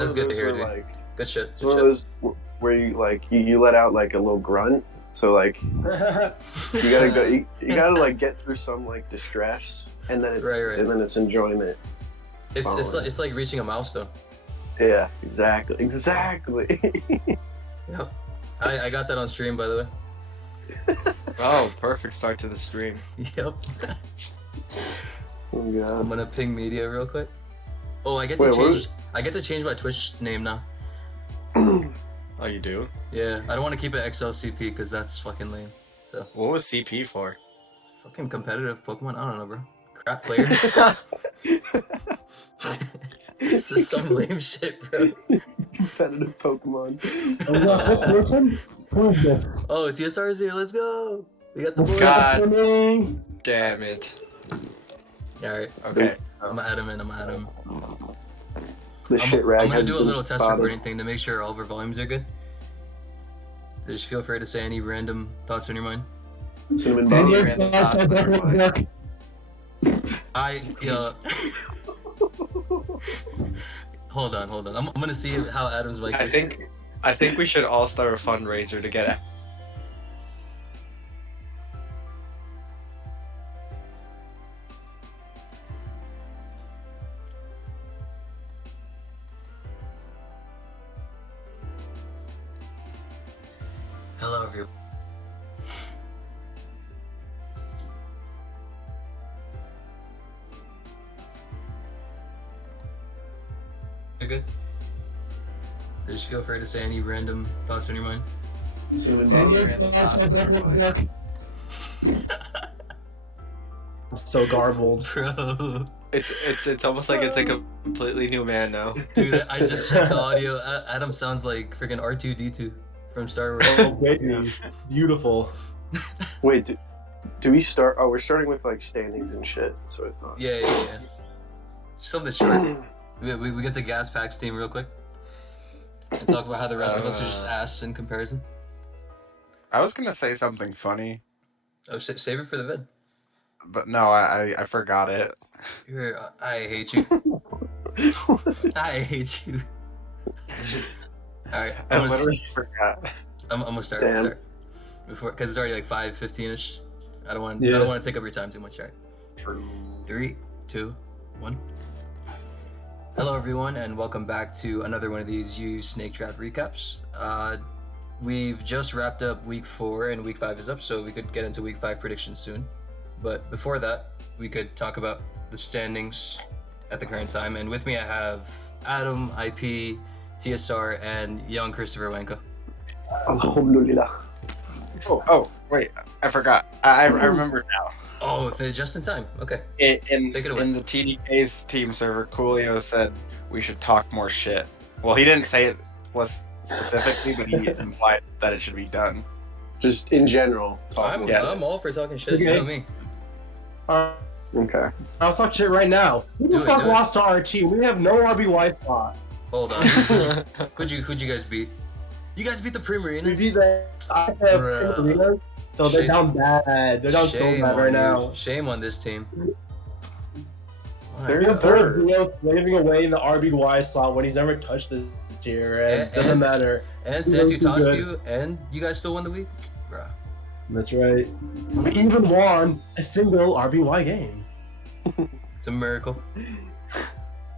That's of good to those hear, where, dude. like, Good shit. it's Good one of shit. those where you like you let out like a little grunt. So like you gotta go. You gotta like get through some like distress, and then it's Right. and then it's enjoyment. It's like reaching a milestone. Yeah, exactly. Yep. I got that on stream, by the way. Oh, perfect start to the stream. Yep. Oh god. I'm gonna ping media real quick. Oh, I get Wait, to what? change. I get to change my Twitch name now. Oh, you do? Yeah, I don't want to keep it XLCP because that's fucking lame. So What was CP for? fucking competitive Pokemon. I don't know, bro. Crap player. This is some lame shit, bro. Competitive Pokemon. Oh, TSR is here. Let's go. We got the board. God damn it. All right. Okay. I'm gonna add him in. I'm gonna add him. The I'm shit rag gonna has do a been little test spotted. recording thing to make sure all of our volumes are good. Just feel free to say any random thoughts on your mind. Cinnamon Any bun. random thoughts on your mind? Hold on. I'm gonna see how Adam's mic I works. think we should all start a fundraiser to get Hello, everyone. You're good? Just feel free to say any random thoughts on your mind. Cinnamon any bun. random thoughts on your mind. So garbled. Bro. It's almost like it's like a completely new man now. Dude, I just checked the audio. Adam sounds like freaking R2-D2 from Star Wars. Oh, baby. Beautiful. Wait, do we start? Oh, we're starting with like standings and shit. That's what I thought. Yeah. Something short. We get to Gas Pack's team real quick. And talk about how the rest of us are just ass in comparison. I was gonna say something funny, Oh, save it for the vid. but no, I forgot it. I hate you. I hate you. Alright, I literally forgot. I'm gonna start. Damn. Before, because it's already like 5:15ish. I don't want to take up your time too much. Alright. True. 3, 2, 1. Hello everyone, and welcome back to another one of these Snake Draft recaps. We've just wrapped up week 4 and week 5 is up, so we could get into week 5 predictions soon. But before that, we could talk about the standings at the current time. And with me I have Adam, IP, TSR, and young Christopher Wanka. Alhamdulillah. Oh, wait, I forgot. I remember now. Oh, just in time. Okay. In Take it away. in the TDKs team server, Coolio said we should talk more shit. Well, he didn't say it specifically, but he implied that it should be done. Just in general. I'm all for talking shit. You know me. Okay. I'll talk shit right now. Who the fuck lost to our team? We have no RBY spot. Hold on. Who'd you guys beat? You guys beat the Primarinas? We beat the Primarinas. So they're down bad. They're down so bad right now. Shame on this team. They're third. Waving away in the RBY slot when he's never touched this year, and it doesn't matter. And Santu tossed you, and you guys still won the week? Bruh. That's right. We even won a single RBY game. It's a miracle.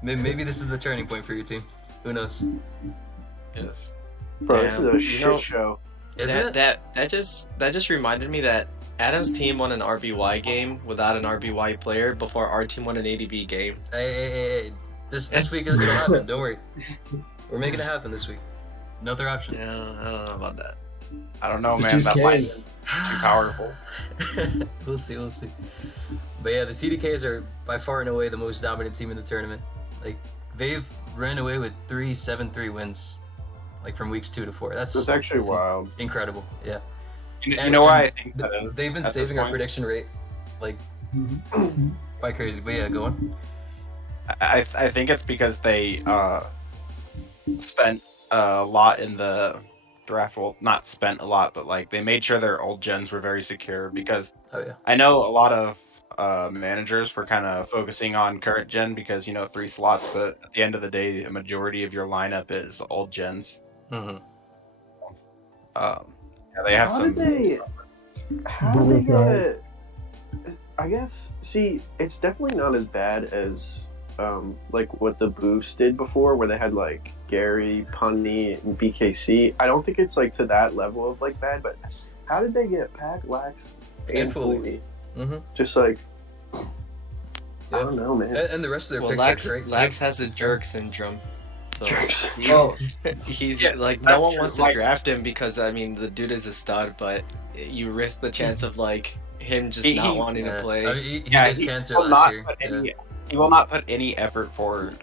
Maybe this is the turning point for your team. Who knows? Yes. Bro, this is a You know, shit show. Isn't it? That just reminded me that Adam's team won an RBY game without an RBY player before our team won an ADB game. Hey. This week is gonna happen. Don't worry. We're making it happen this week. No other option. Yeah, I don't know about that. I don't know, man. That line is too powerful. We'll see. But yeah, the TDKs are by far and away the most dominant team in the tournament. Like, they've ran away with 3-7-3 wins, like from weeks 2 to 4. That's actually wild. Incredible. Yeah. You know why I think that is? They've been at this saving our point? prediction rate, like, quite crazy. But yeah, go on. I think it's because they spent a lot in the draft. Well, not spent a lot, but like they made sure their old gens were very secure. Because Oh yeah. I know a lot of managers were kind of focusing on current gen because 3 slots, but at the end of the day, a majority of your lineup is old gens. Mm-hmm. Yeah, they have How some. How did they get? I guess. See, it's definitely not as bad as like what the Boosts did before, where they had like Gary, Punny, and BKC. I don't think it's like to that level of like bad, but how did they get Pack, Lax, and Fully? Mm-hmm. Just like I Yep. don't know, man. And the rest of their Well, picks are great. Lax has a jerk syndrome. So Jerks. he's Yeah, like, no that's one true. wants to Like- draft him because I mean the dude is a stud, but you risk the chance of like him just He- not he- wanting to play. I mean, he Yeah, had he cancer will last not year. put Yeah. any. He will not put any effort forward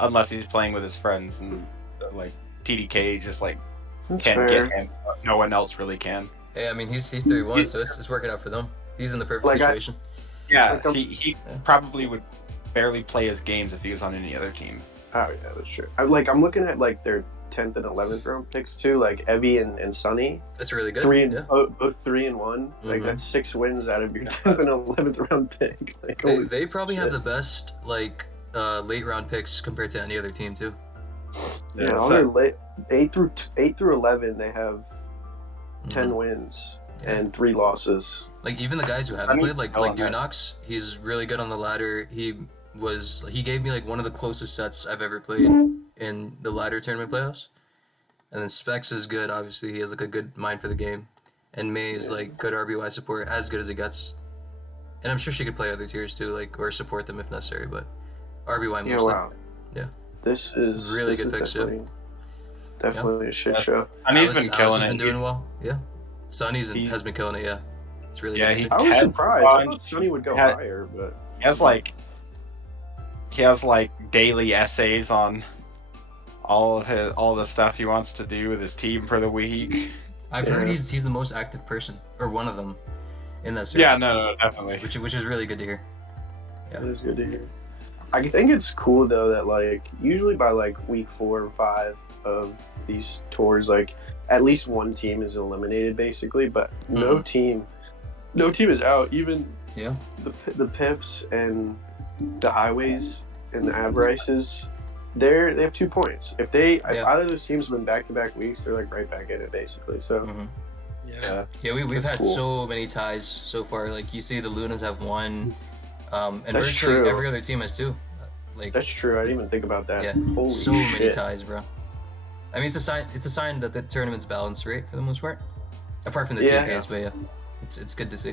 unless he's playing with his friends, and like TDK just like That's can't fair. get him. No one else really can. Hey, I mean, he's 3-1, so it's working out for them. He's in the perfect Like, situation. Yeah, Like, he Yeah. probably would barely play his games if he was on any other team. Oh yeah, that's true. I'm looking at like their 10th and 11th round picks too, like Evie and Sunny. That's really good. Three and yeah. both 3-1. Like Mhm. that's 6 wins out of your 10th and 11th round pick. Like, They, holy they probably have the shit. best like late round picks compared to any other team too. Yeah, So- all their late 8 through 11, they have 10 Mhm. wins Yeah. and 3 losses. Like even the guys who I haven't mean, played, like oh, that- Dunox, he's really good on the ladder. He gave me like one of the closest sets I've ever played in the ladder tournament playoffs. And then Specs is good, obviously he has like a good mind for the game. And May is Yeah. like good RBY support, as good as it gets. And I'm sure she could play other tiers too, like or support them if necessary, but RBY Yeah, mostly. wow. Yeah. This is Really this good is picks, yeah. definitely a shit That's- show. And he's Alice- been Alice killing has it. been doing He's- well. Yeah. Sonny's He- has been killing it, yeah. It's really Yeah, good. to he- see. I was Ted surprised. I Bunch thought Sunny would go had- higher, but He has like daily essays on all the stuff he wants to do with his team for the week. I've heard Yeah. he's the most active person, or one of them, in that server. Yeah, no, definitely. Which is really good to hear. it is good to hear. I think it's cool though that like usually by like week 4 or 5 of these tours, like at least one team is eliminated basically, but no team is out. Even Yeah. the Pips and the Highways and the Avarices, they have 2 points. If Yeah. either of those teams win back-to-back weeks, they're like right back in it basically. So Mhm. Yeah. Yeah, we've That's had cool. so many ties so far. Like you see, the Lunas have one, and That's virtually true. every other team has 2. Like that's true. I didn't even think about that. Yeah. Holy so many shit. ties, bro. I mean, it's a sign. It's a sign that the tournament's balanced, right, for the most part. Apart from the Yeah. TKs, but yeah, it's good to see.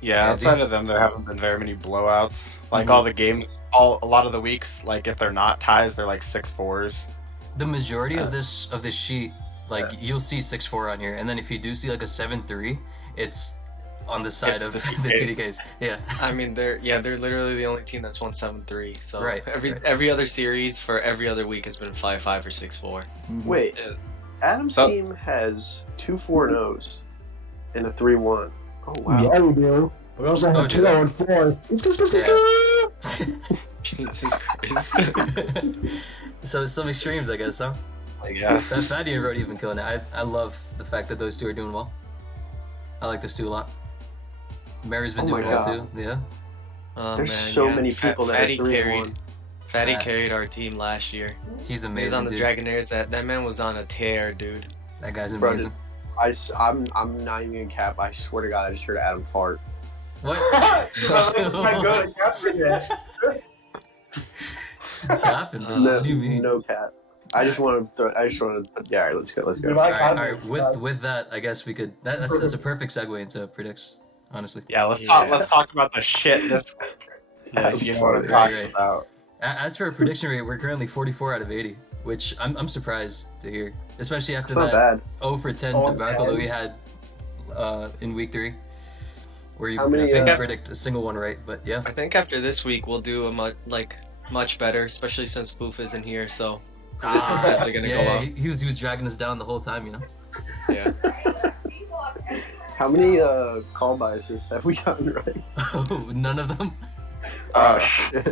Yeah, Yeah, outside these- of them, there haven't been very many blowouts. Like Mhm. all the games, a lot of the weeks, like if they're not ties, they're like 6-4s. The majority of this sheet, like you'll see 6-4 on here, and then if you do see like a 7-3, it's on the side It's of the the TDKs. Yeah. I mean, they're literally the only team that's won 7-3. So Right, every right. every other series for every other week has been 5-5 or 6-4. Wait, Yeah. Adam's So- team has 2 4-0s and a 3-1. Oh wow. Yeah, we do. We also Oh, have do 2 they? and 4. Jesus Christ. So some extremes, I guess, huh? Like, yeah. Fatty and Rody have been killing it. I love the fact that those 2 are doing well. I like this 2 a lot. Mary's been Oh my doing well God. too. Yeah. Oh, There's man, so yeah. many people that Fatty are 3-1. carried. Fatty Fat. carried our team last year. He's amazing. He was on the dude. Dragonairs. That man was on a tear, dude. That guy's Bro, amazing. I'm not even gonna cap. I swear to God, I just heard Adam fart. What? I'm good. Capping, bro. No, What do you mean? no cap. I just want to. Yeah, all right, let's go. Dude, All I- right. With that, I guess we could. That's a perfect segue into predicts. Honestly, Yeah, let's Yeah. talk about the shit this week. If you know what I'm Right, talking right. about. As for a prediction rate, we're currently 44 out of 80, which I'm surprised to hear, especially after It's not that bad. 0 for 10 Oh, debacle man. that we had in week 3, where you How many, didn't predict a single one right. But yeah, I think after this week we'll do a much better, especially since Boof isn't here. So this is definitely gonna go yeah, up. he was dragging us down the whole time, you know. Yeah. How many call biases have we gotten right? Oh, none of them. Shit.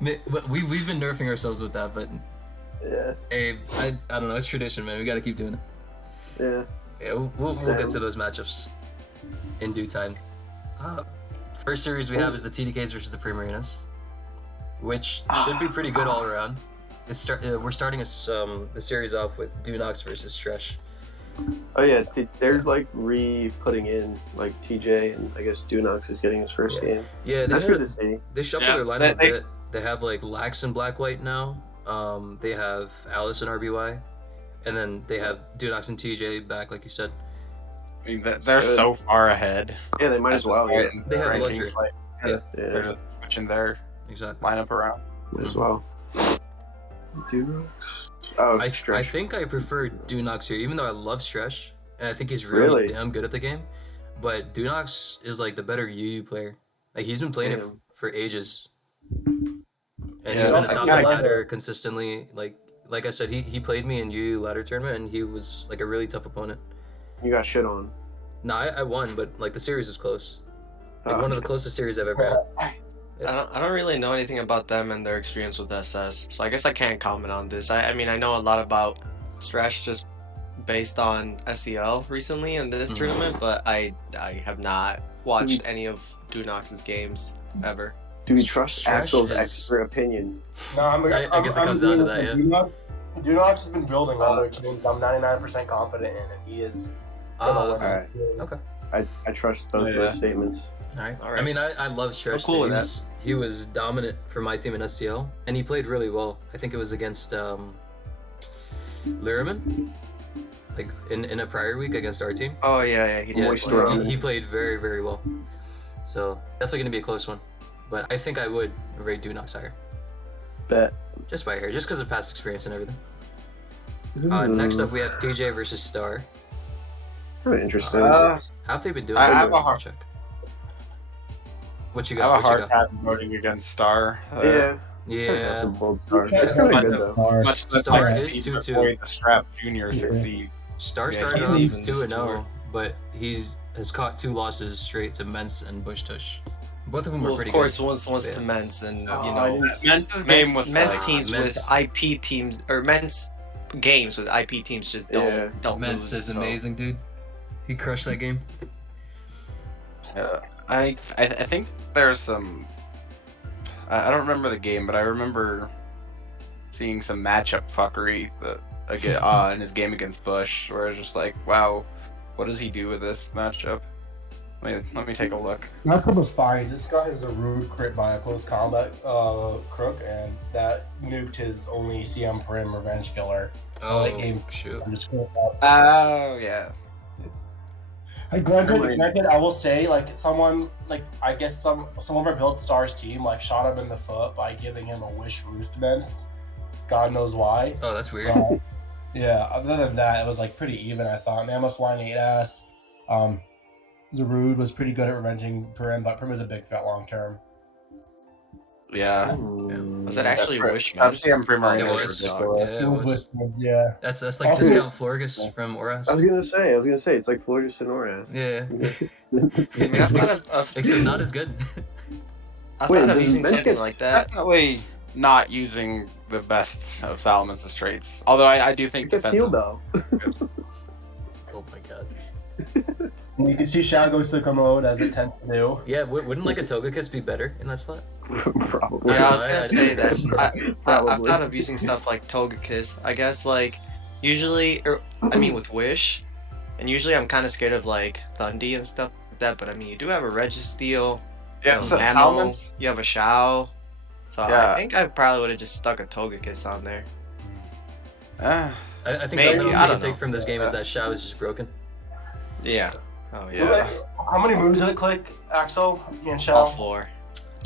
We've been nerfing ourselves with that, but Yeah, hey, I don't know. It's tradition, man. We got to keep doing it. yeah. Yeah, we'll get to those matchups in due time. First series we have is the TDKs versus the Primarinas, which should be pretty good all around. We're starting the series off with Dunox versus Stresh. Oh yeah, they're like re-putting in like TJ, and I guess Dunox is getting his first game. Yeah, That's good to see. They shuffled their lineup a bit. They have like Lax and Black White now. They have Alice and RBY, and then they have Dunox and TJ back, like you said. I mean, they're so far ahead. Yeah, they might as well. Yeah. They have the luxury. Like, Yeah. They're just switching their lineup around. Might as well. Dunox. Oh, I Stresh. think I prefer Dunox here, even though I love Stresh, and I think he's really damn good at the game. But Dunox is like the better UU player. Like he's been playing it for ages, and he's been atop the ladder consistently. Like I said, he played me in UU ladder tournament, and he was like a really tough opponent. You got shit on. No, I won, but like the series was close. Like one of the closest series I've ever had. I don't really know anything about them and their experience with SS, so I guess I can't comment on this. I mean, I know a lot about Stresh just based on SEL recently in this tournament, but I have not watched any of Dunox's games ever. Do we trust Accel's expert opinion? No, I guess it comes down to that, yeah. Dunox has been building all their teams. I'm 99% confident in, and he is gonna win. Alright. Okay. I trust both those statements. All right. I mean, I love Stresh. Cool with that. He was dominant for my team in SCL, and he played really well. I think it was against Lyraman, like in a prior week against our team. Oh yeah, he played very, very well. So definitely gonna be a close one, but I think I would rate Dunox higher. Bet. Just by here, just because of past experience and everything. Next up, we have DJ versus Star. Really interesting. How have they been doing? I have a hard. Check. What you I got? have a hard time voting against Star. Yeah. Bold Star. It's kind of good though. Much the Star best is team 2-2. avoid the Strap Junior succeed. Star Yeah, started he's off even 2-0, but has caught 2 losses straight to Mence and Bush Tush. Both of them were pretty of course, good. once to Mence, and you know, Men's game was Mence like, teams Mence. with IP teams or Mence games with IP teams just don't Mence lose. is amazing, dude. He crushed that game. I think there's some. I don't remember the game, but I remember seeing some matchup fuckery in his game against Bush, where I was just like, wow, what does he do with this matchup? Let me take a look. Matchup was fine. This guy has a rude crit by a close combat crook, and that nuked his only CM Prim revenge killer. So that game, shoot. I'm just Oh yeah. Granted, I will say, like, someone, like, I guess some of our Build Stars team, like, shot him in the foot by giving him a Wish Roost Mence. God knows why. Oh, that's weird. Yeah, other than that, it was, like, pretty even, I thought. Mammoth Wine 8-ass. Zarude was pretty good at revenging Prim, but Prim is a big threat long term. Yeah. Was that actually Wish That's Mence? the Primarinas. It was was. ridiculous. Yeah. That's like Also- discount Florgus from Oras. I was gonna say it's like Florgus and Oras. Yeah. I mean, I thought of Except not as good. Wait, using does Mence something get- like that. Definitely not using the best of Salaman's traits. Although I do think It gets healed though. Oh my god. And you can see Shadow goes to commode as it tends to do. Yeah, wouldn't like a Togekiss be better in that slot? Probably. Yeah, I was gonna say that. I've Probably. thought of using stuff like Togekiss. I guess like usually, with Wish, and usually I'm kind of scared of like Thundy and stuff like that. But I mean, you do have a Registeel, Yeah, you so have Salaman's. you have a Shao. So Yeah. I think I probably would have just stuck a Togekiss on there. I think Maybe, something else I I don't can take know. from this game is that Shao is just broken. Yeah. Oh yeah. Yeah. How many moves did it click, Axel? Me and All Shell? 4.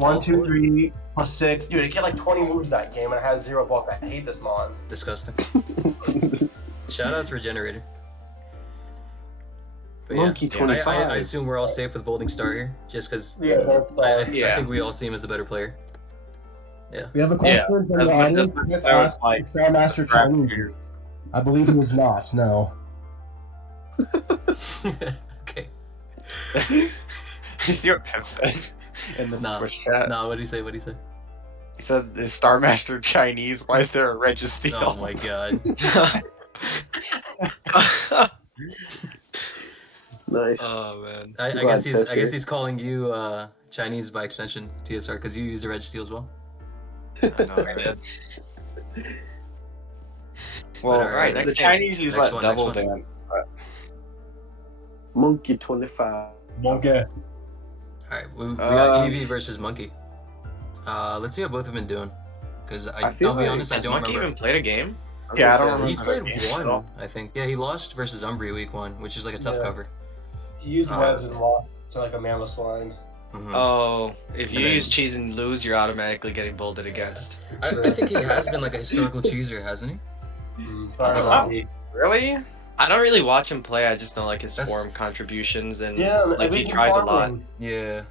1, 2, 3, plus 6. Dude, it get like 20 moves that game and it has 0 bulk. I hate this mon. Disgusting. Shoutouts Regenerator. But yeah, Monkey I 25. I assume we're all safe with Bolding Star here, just because Yeah, that's I Yeah. think we all see him as the better player. We have a Yeah, question from as the much audience. as Just that was asked like if Grandmaster Strap Chinese. Junior. I believe he was not, no. Okay. You see what Pip said in the Nah. Twitch chat? Nah, what'd he say? What'd he say? He said, "Is Star Master Chinese? Why is there a Registeel?" Oh my god. Nice. Oh man. I Glad guess Tiff's here. he's calling you Chinese by extension, TSR, because you use the Registeel as well. I know, right? Well, But, alright, the next Chinese use Next that one, double next one. dance. Monkey 25. Okay. Alright, we got Eevee versus Monkey. Let's see how both have been doing. Because I feel I'll be like- honest, I Has don't Monkey remember. even played a game? Yeah, I don't remember. He's played that. one, I think. Yeah, he lost versus Umbri week 1, which is like a tough Yeah. cover. He used Uh, webs and lost to like a mammoth line. Mhm. Oh, if you And then- use cheese and lose, you're automatically getting bolted against. I think he has been like a historical cheeser, hasn't he? Sorry, Oh. Monkey. Really? I don't really watch him play. I just know like his That's- form contributions and Yeah, like he everything tries a lot. farming. Yeah.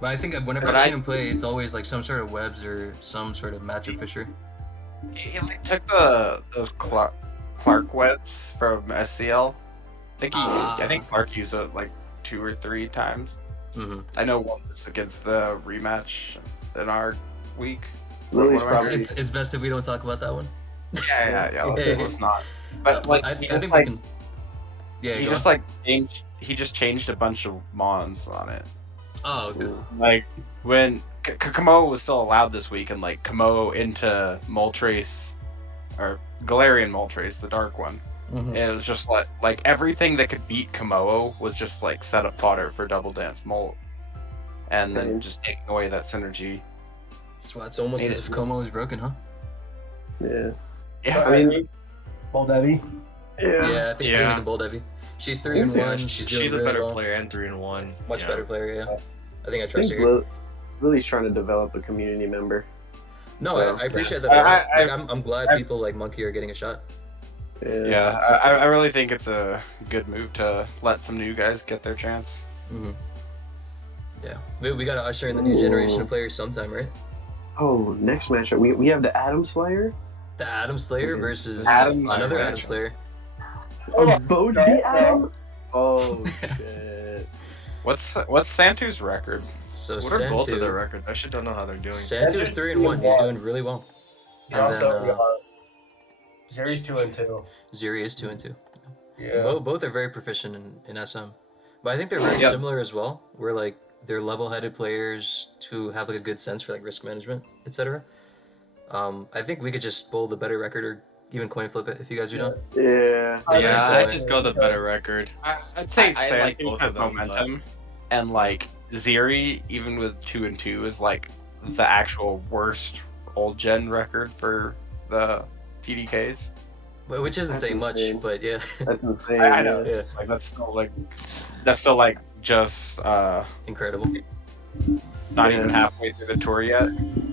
But I think whenever But I've I- seen him play, it's always like some sort of webs or some sort of matchup fisher. He like took those Clark webs from SCL. I think Clark used it like 2 or 3 times. Mm-hmm. I know one was against the rematch in our week. Lily's What am I probably. It's best if we don't talk about that one. Yeah. Let's not. But But like I he just think like we can. Yeah, he go just on. like changed a bunch of mons on it. Oh, okay. Like when Kamo was still allowed this week, and like Kamo into Moltres or Galarian Moltres, the dark one. Mhm. It was just like everything that could beat Kamo was just like set up fodder for Double Dance Molt, and then just taking away that synergy. So it's almost Made as it- if Como was broken, huh? Yeah. Yeah, I mean, Bold Heavy. Yeah, I think Yeah. really the Bold Heavy. She's 3-1. She's doing She's a really better well. player and 3-1. Much yeah. better player, yeah. I think I I trust think her. Lily's trying to develop a community member. No, so- I appreciate that. I- I'm glad I- people like Monkey are getting a shot. yeah. I really think it's a good move to let some new guys get their chance. Mm-hmm. Yeah, we gotta usher in the new generation of players sometime, right? Oh, next matchup we have the Adaam Slayer. The Adaam Slayer Okay. versus Adaam another Slayer. Adaam Slayer. Oh, Bode beat Adaam. Oh shit. What's Santu's record? So What are both of Santu- their records? I actually don't know how they're doing. Santu is 3-1. He's doing really well. He And then also Zeri's 2-2. Zuri is 2-2. Yeah. Both are very proficient in SM, but I think they're very Yep. similar as well. Where like they're level-headed players who have like a good sense for like risk management, etc. I think we could just bowl the better record or even coin flip it if you guys are done. Yeah. Yeah, I I just go the better record. I'd say I like Santu both has of them, momentum, and like Zeri, even with 2-2, is like the actual worst old gen record for the TDKs. Which isn't That's saying much, insane. but yeah, That's insane. I know. Yeah. Like that's still like just incredible. not Yeah. even halfway through the tour yet.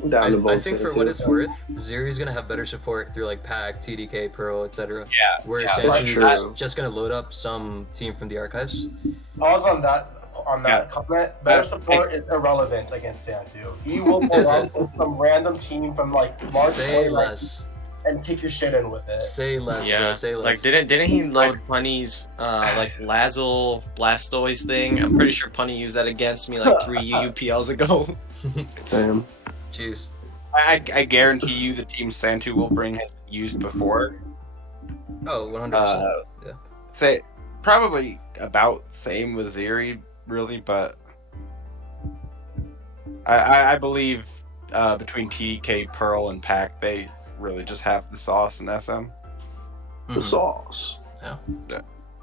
Down to I both think for sides, what too. it's worth, Zeri's gonna have better support through like Pack, TDK, Pearl, etc. Yeah, Where yeah, that's Santu's true. just gonna load up some team from the archives. I was on that Yeah. comment. Better support is irrelevant against Santu. He will pull out some random team from like March Say or, like, less. and kick your shit in with it. Say less, Yeah, bro. Say less. like didn't he load Punny's like Lazzle Blastoise thing? I'm pretty sure Punny used that against me like 3 UUPLs ago. Damn. Jeez. I guarantee you the team Santu will bring has been used before. Oh, 100%. Yeah. Say probably about same with Zeri, really, but I believe between TK, Pearl, and Pack, they really just have the sauce in SM. The Mhm. sauce.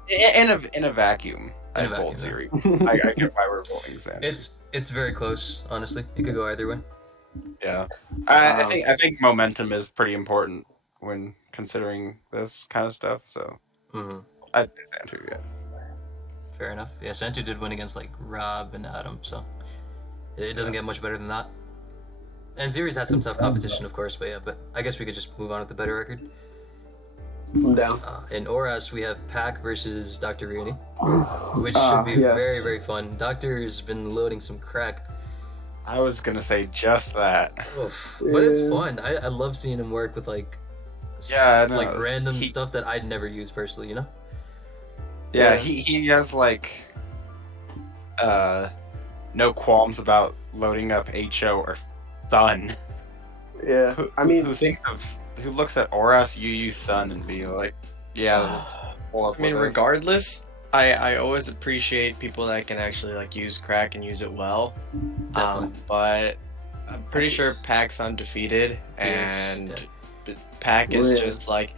In a vacuum. In a I bold vacuum, Zeri. I get why we're voting Santu. It's very close, honestly. It could go either way. Yeah, I think momentum is pretty important when considering this kind of stuff. So Hmm. I'd say Santu, yeah. Fair enough. Yeah, Santu did win against like Rob and Adam, so it doesn't get much better than that. And Zeri's had some tough competition, of course, but yeah. But I guess we could just move on with the better record. I'm down. In Oras, we have Pack versus Dr. Rooney, which should be yeah. very, very fun. Doctor's been loading some crack. I was gonna say just that. Oof. But it's Yeah. fun. I love seeing him work with like Yeah, I know. like random He- stuff that I'd never use personally, you know? Yeah, Yeah. he has like no qualms about loading up HO or Sun. Yeah. I mean, Who looks at Oras, UU, Sun, and be like, yeah, let's pull up I mean, with this. regardless, I always appreciate people that can actually like use crack and use it well. Definitely. But I'm pretty sure Is- Pack's undefeated, and Pack Well, is yeah. just like,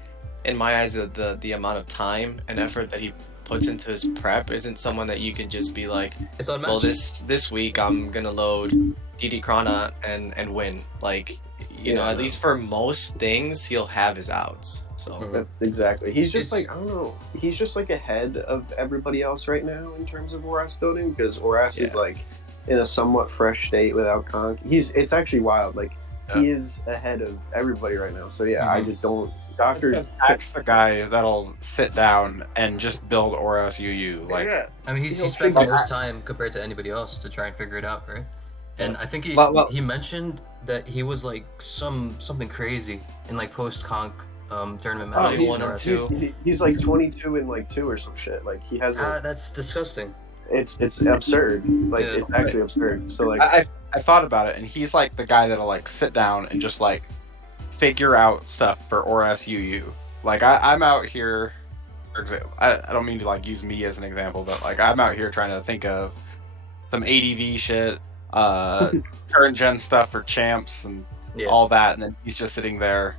in my eyes, the amount of time and effort that he puts into his prep isn't someone that you can just be like, It's unmatched. well, this week I'm gonna load TDKs and win. Like, you know, Yeah. at least for most things, he'll have his outs. So Mhm. That's exactly. He's just It's- like, I don't know. He's just like ahead of everybody else right now in terms of ORAS building, because ORAS is Yeah. like in a somewhat fresh state without Conk. It's actually wild. Like he is ahead of everybody right now. So yeah, I just don't. Doctor. Pack's the guy that'll sit down and just build Oros UU. Like, yeah. I mean, he He'll spent the figure most time compared to anybody else to try and figure it out, right? And I think Well- he mentioned that he was like something crazy in like post conk tournament Oh, matches. he's one or Oras. two. He's like 22 and like 2 or some shit. Like he has. That's disgusting. It's absurd. Like Yeah. it's actually absurd. So like. I thought about it, and he's like the guy that'll like sit down and just like figure out stuff for Oros UU. Like I'm out here, for example, I don't mean to like use me as an example, but like I'm out here trying to think of some ADV shit, current gen stuff for champs and Yeah. all that, and then he's just sitting there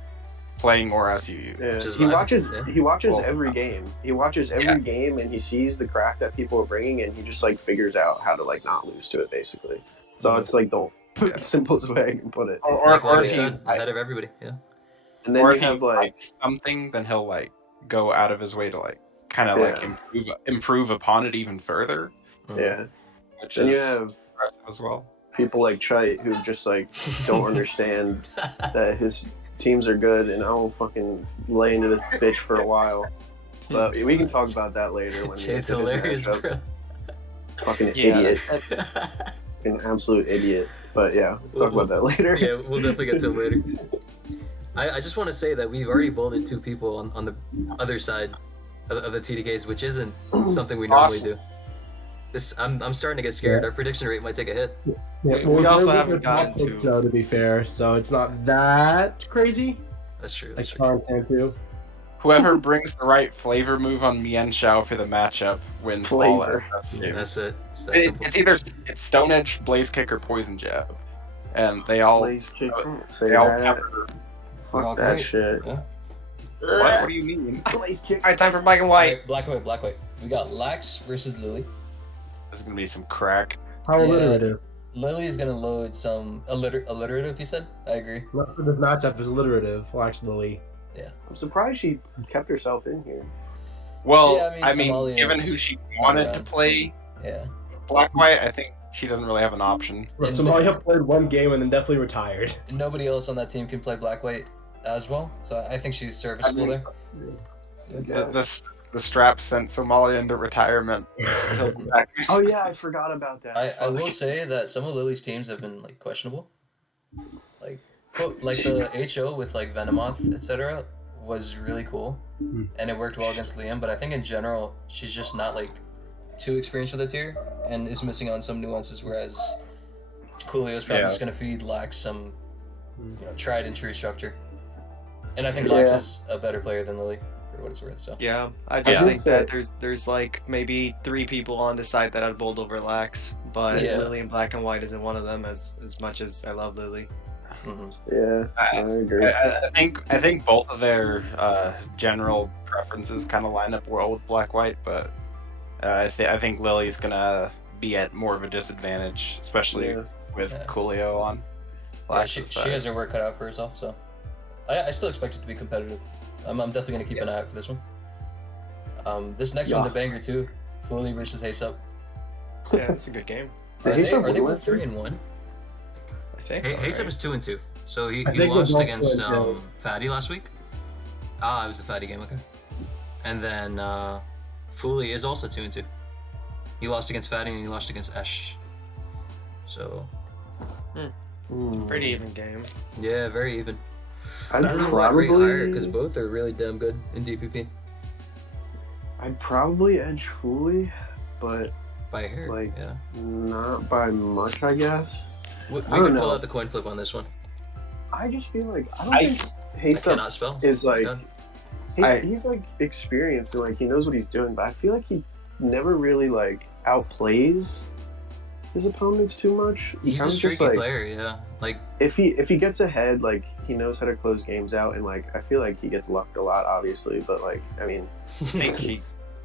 playing Oros UU. Yeah. Just He vibing, watches. yeah. He watches Well, every game. He watches every yeah. game, and he sees the crack that people are bringing, and he just like figures out how to like not lose to it, basically. So it's like the Yeah. simplest way I can put it. Like Or you if he said, ahead of everybody. Yeah. And then or you if he have like, likes something, then he'll like go out of his way to like kind of like improve upon it even further, Mhm. yeah. which Then you is have impressive as well. people like Chite who just like don't understand that his teams are good, and I'll fucking lay into this bitch for a while. But we can talk about that later. When we It's get to his hilarious, matchup. bro. Fucking Yeah, idiot, an absolute idiot. But yeah, we'll talk about that later. Yeah, we'll definitely get to it later. I just want to say that we've already bolded 2 people on the other side of the TDKs, which isn't something we normally Awesome. do. I'm starting to get scared. Our prediction rate might take a hit. Yeah, We also we're haven't with gotten Blackwood, to- So to be fair, so it's not that crazy. That's true. Like That's true. Sean Tantu. Whoever brings the right flavor move on Mian Shao for the matchup wins all Flavor. SS games. That's it. It's that simple. It's either Stone Edge, Blaze Kick, or Poison Jab, and they all Blaze kick. Don't say they all that. cover. We're all Fuck that great. shit. Yeah. What do you mean? Blaze kick. all right, time for black and white. Alright, black and white. We got Lax versus Lily. This is gonna be some crack. How Yeah. alliterative. Lily is gonna load some alliterative. He said. I agree. Not for this matchup is alliterative, actually. I'm surprised she kept herself in here. Well, Yeah, I mean, Somalia given is who she wanted to around. play Yeah. Black White, I think she doesn't really have an option. And- Somalia played one game and then definitely retired. Nobody else on that team can play black white as well, so I think she's serviceable there. The strap sent Somalia into retirement. He'll be back. Oh yeah, I forgot about that. I will say that some of Lily's teams have been like questionable. Like the HO with like Venomoth, etc. was really cool, Hmm. and it worked well against Liam. But I think in general she's just not like too experienced with the tier, and is missing on some nuances. Whereas Coolio's probably Yeah. just gonna feed Lax some, tried and true structure. And I think Lax Yeah. is a better player than Lily, for what it's worth. So Yeah, I I just was think gonna that there's like maybe 3 people on the side that I'd bold over Lax, but Yeah. Lily and Black and White isn't one of them. As much as I love Lily. mhm. Yeah, I agree. I think both of their general preferences kind of line up well with Black White, but I think Lily's gonna be at more of a disadvantage, especially Yeah. with Yeah. Coolio on. Yeah, Lax's she side. has her work cut out for herself, so I still expect it to be competitive. I'm definitely gonna keep an eye out for this one. This next one's a Yeah. banger too. Foley versus Hace-Up. Yeah, it's a good game. Did he still Are they win both last year? 3-1? I think so. Hace-Up right? is 2-2. So he I think lost we're both against 2-2. Fatty last week. Ah, it was the Fatty game, okay. And then Foley is also 2-2. He lost against Fatty and he lost against Esh. So Pretty even game. yeah, very even. I'd I don't know who I'd rate higher because probably, both are really damn good in DPP I'd probably edge Fully, but by a hair. Like, yeah, not by much, I guess. we I can don't pull know. out the coin flip on this one. I just feel like I don't I- think I Hace cannot spell. is like Done. he's, I- he's like experienced and like he knows what he's doing, but I feel like he never really like outplays his opponents too much. He He's a kind of just streaky like player, yeah. Like, if he gets ahead, like he knows how to close games out, and like I feel like he gets lucked a lot, obviously. But like I mean, I think he.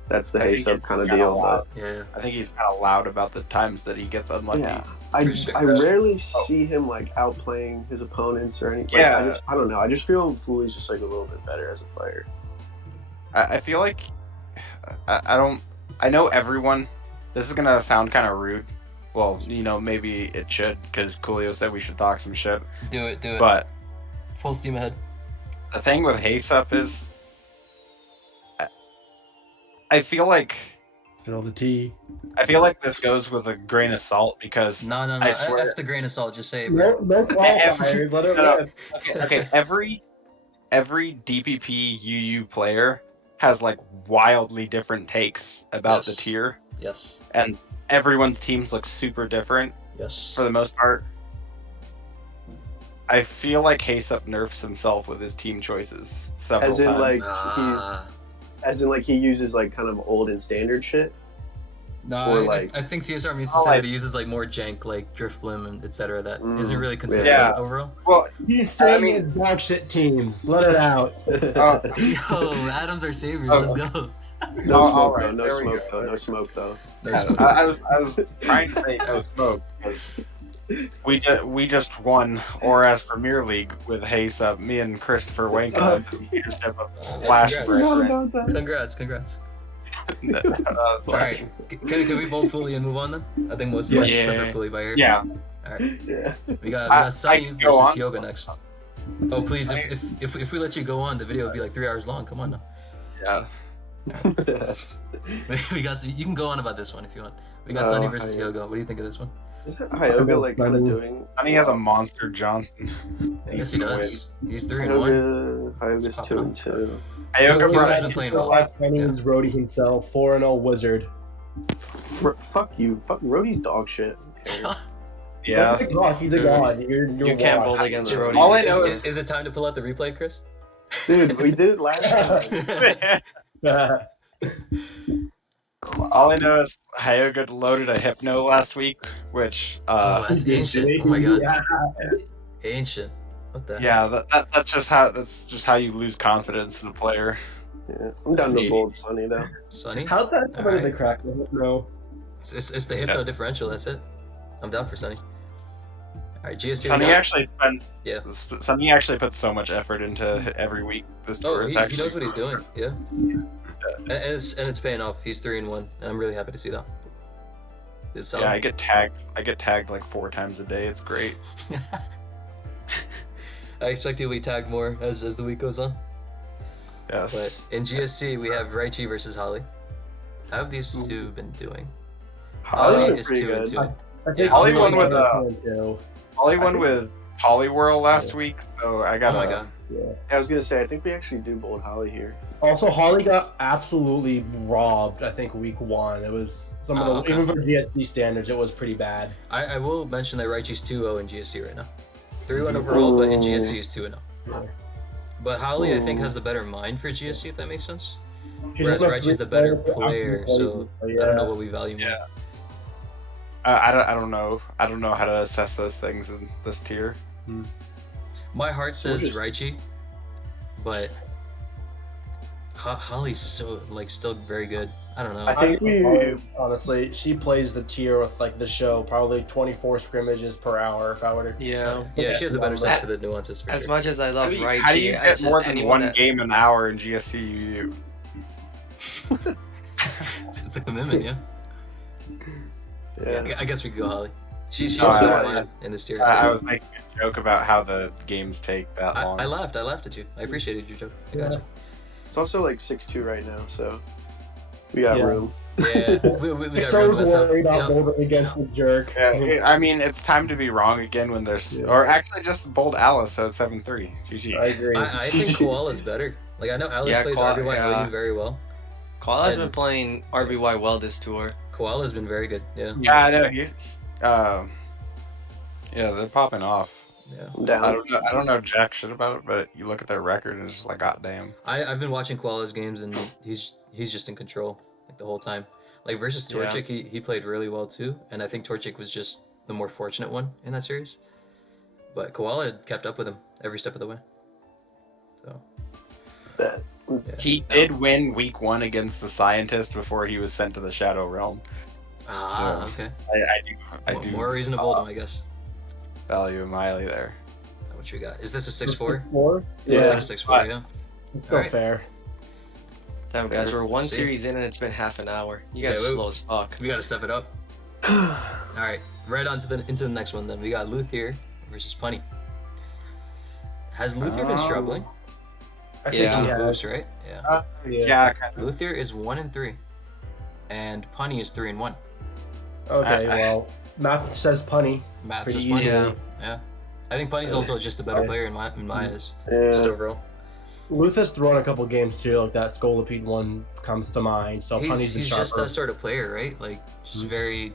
that's the I think Haysub he's kind of kinda deal. loud. But yeah. I think he's kind of loud about the times that he gets unlucky. yeah, For sure. I rarely see him like outplaying his opponents or anything. Yeah. Like, I don't know. I just feel Fooley's just like a little bit better as a player. I feel like I don't. I know everyone. This is gonna sound kind of rude. Well, you know, maybe it should because Coolio said we should talk some shit. Do it. But Full steam ahead. the thing with Haysub is, I feel like Spill the tea. this goes with a grain of salt because No. I swear. F the grain of salt. Just say it, bro. No qualifiers. Let it No, rip. Okay, every DPP UU player has like wildly different takes about the Yes. tier, Yes. and everyone's teams look super different Yes. for the most part. I feel like Haysub nerfs himself with his team choices several As in times. like Nah. as in like he uses like kind of old and standard shit. No, Or, I like- I think TSR means to Oh, say like- that he uses like more jank, like drift limb and etc. That Mm, isn't really consistent yeah. overall. Well, He's saying mean- it's dog shit teams. Let it out. Yo, Adam's our savior. Oh. Let's go. No all smoke right, though. No there we smoke go. though. No smoke though. I was trying to say no smoke because we just won ORAS Premier League with Haysub. Me and Christopher Wanka under the leadership of Splash. Congrats. Brand. Congrats. Uh, All right, can we both fully and move on then? I think most of Yeah. us Yeah. prefer fully by here. yeah. All right. Yeah. We got I Sunny can go versus on. Yoga next. Oh please, if we let you go on, the video would be like 3 hours long. Come on now. Yeah. We got you can go on about this one if you want. We got Sunny versus I- Yoga. What do you think of this one? Isn't Hyoga like kind of doing? And he has a monster Johnson. Yes, he does. He's 3-1. Hyoga's 2-2. Ayoga Yoga's brought been playing well. Kenny's Rhodey himself, 4-0 wizard. Fuck you. Fuck Rhodey's dog shit. Yeah. He's a god. He's a god. You're You can't washed. bowl against It's Rhodey. all I know Is it time to pull out the replay, Chris? Dude, we did it last time. All I know is Hyoga loaded a Hypno last week, which Oh, that's ancient. Oh my god, Yeah. ancient. What the? yeah, that's just how you lose confidence in a player. Yeah. I'm down to bold Sunny though. Sunny? How's that All somebody right. the crack? No. It's the hypno differential. That's it. I'm down for Sunny. All right, GSC. Sonny actually spends. Yeah. Sonny actually puts so much effort into every week this tour. Oh, It's he actually knows what he's doing. Yeah. And it's paying off. He's 3-1, and I'm really happy to see that. It's Yeah, I get tagged. I get tagged like 4 times a day. It's great. I expect you'll be tagged more as the week goes on. Yes. But in GSC, we have Raichi versus Holly. How have these two been doing? Holly's Holly been is pretty 2 good. and 2. I Yeah, Holly Holly's won with a. Ollie won with Polywhirl last week, so I got. Oh my god. I was gonna say, I think we actually do bold Holly here. Also, Holly got absolutely robbed. I think week 1. It was some of the okay. even for GSD standards, it was pretty bad. I will mention that Raichi's 2-0 in GSC right now. 3-1 overall, but in GSC is 2-0. Yeah. But Holly, I think, has the better mind for GSC, if that makes sense. She's Whereas much Raichi's the better better player, so I don't know what we value more. Yeah. I don't know. I don't know how to assess those things in this tier. My heart says Raichi, but Holly's so still very good. I don't know. I think we. Honestly, she plays the tier with like the show, probably 24 scrimmages per hour. If I were to, Yeah. Yeah, she has a better As sense for the nuances. For As sure. much as I love Raichi, How do you it's get just more than anyone one that- game an hour in GSCUU? It's a commitment, yeah. Yeah. I guess we could go Holly. She's Oh, so yeah, mine in this tier. I was making a joke about how the games take that long. I laughed at you. I appreciated your joke. I got you. It's also like 6-2 right now, so we got Yeah. room. Yeah, we got so room was to mess up. worried about Yeah. bowling against the jerk. I mean, it's time to be wrong again when there's, Yeah. or actually just bold Alice, so it's 7-3. GG. I agree. I think Koala's better. Like I know Alice Yeah, plays Koala- RBY yeah. very well. Koala's And- been playing RBY well this tour. Koala's been very good. Yeah. Yeah, I know. Yeah, they're popping off. Yeah. I'm down. I don't know jack shit about it, but you look at their record and it's just like, goddamn. I've been watching Koala's games and he's just in control like the whole time. Like versus Yeah. Torchic, he played really well too, and I think Torchic was just the more fortunate one in that series. But Koala kept up with him every step of the way. So That- yeah. He did win week 1 against the Scientist before he was sent to the Shadow Realm. Ah, So, okay. I do More reason to bold him, I guess. value Miley there. What you got? Is this a 6-4? 4? Looks like Yeah. a 6-4, yeah. It's still Alright. fair. Damn, guys, we're one See. series in and it's been half an hour. You guys Yeah, are we- slow as fuck. We gotta step it up. Alright, right on to into the next one then. We got Luthier versus Punny. Has Luthier been struggling? I Yeah. He's on he the has. boost, right? Yeah. Yeah, kind of. Luthier is 1-3. And Punny is 3-1. Okay, well, math says punny. Matt Pretty says Punny. easy. Yeah. Yeah. I think Punny's also just a better player in my eyes. Just Yeah. overall. Luth's thrown a couple games too, like that Scolipede one comes to mind. So punny's He's been just sharper. that sort of player, right? Like, just very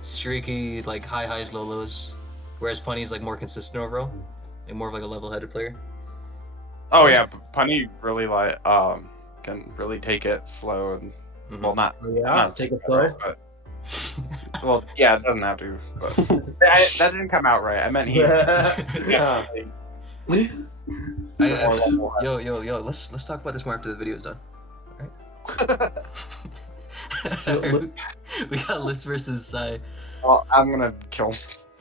streaky, like high highs, low lows. Whereas Punny's like more consistent overall and more of like a level-headed player. Oh yeah, but Punny really can really take it slow and Mhm. well not Yeah, not take it right, slow. but well yeah, it doesn't have to. But that didn't come out right. I meant he. Yeah. Yo, let's talk about this more after the video's done. Alright. We got List versus Sai. Well, I'm gonna kill.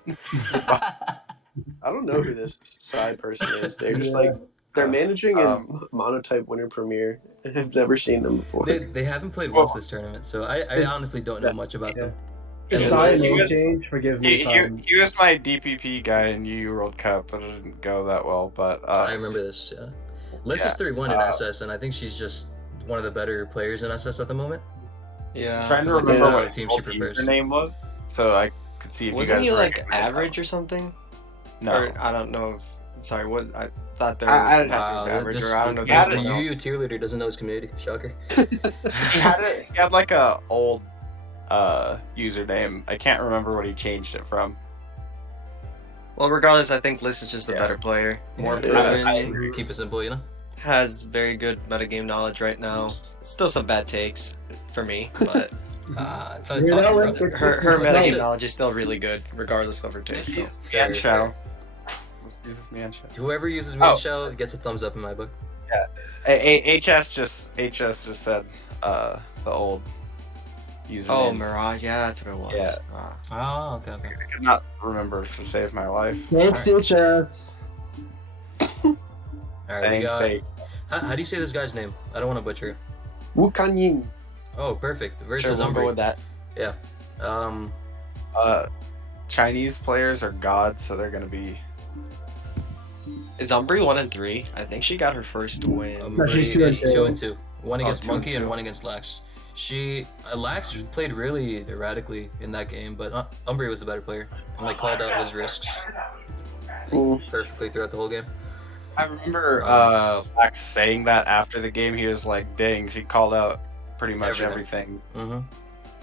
I don't know who this side person is. They're just Yeah. like they're managing in Um, Monotype Winter Premier. I've never seen them before. They haven't played once this tournament, so I honestly don't know much about them. Is And Sai a List- name change? Forgive me. He was my DPP guy in UU World Cup, but it didn't go that well. But I remember this. Yeah, List is Yeah, 3-1 in uh, SS, and I think she's just one of the better players in SS at the moment. Yeah. trying to It's like remember the what team his she prefers. name was, so I could see if Wasn't you he guys like recognize average or something? that. No. Or I don't know. Sorry, what I thought their I- passing was average, or I don't know. If The there's had it- someone UU else. tier leader doesn't know his community. Shocker. He had like a old username. I can't remember what he changed it from. Well, regardless, I think Liz is just a Yeah. better player, more Yeah. proven, I agree. Keep it simple, you know. has very good metagame knowledge right now. Still some bad takes for me, but It's You're not brother. with- her Well, metagame shit. knowledge is still really good, regardless of her takes. So. He's Fair, Mianshao. This is Mianshao. Whoever uses Oh. Mianshao gets a thumbs up in my book. HS just said the old username. Oh, Mirage, yeah, that's what it was. Yeah. Ah. Oh, okay. I could not remember to save my life. Thanks, HS. All right, we Thanks, got. sake. How do you say this guy's name? I don't want to butcher it. Wu Kan Ying. Oh, perfect. Sure, Versus we'll go Umbri. with that. Chinese players are gods, so they're gonna be. Is Umbri 1-3? I think she got her first win. Umbri she's is 2-2. 2-2. One Oh, against Monkey 2-2. and one against Lax. Lax played really erratically in that game, but Umbri was the better player and like called out his risks perfectly throughout the whole game. I remember Lax saying that after the game. He was like, "Dang, she called out pretty much everything." Mm-hmm.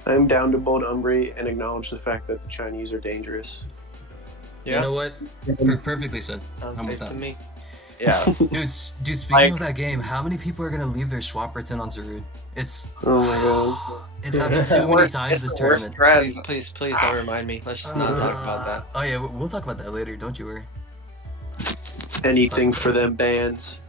I'm down to bold Umbri and acknowledge the fact that the Chinese are dangerous. Yeah, You know what? Perfectly said. sounds I'm safe with to that. me. Yeah. Dude, speaking Like- of that game, how many people are gonna leave their Swampers in on Zarud? It's Oh my god. it's happened so many times It's this the worst tournament. trend. Please don't remind me. Let's just not talk about that. Oh yeah, we'll talk about that later. Don't you worry. Anything for them bands.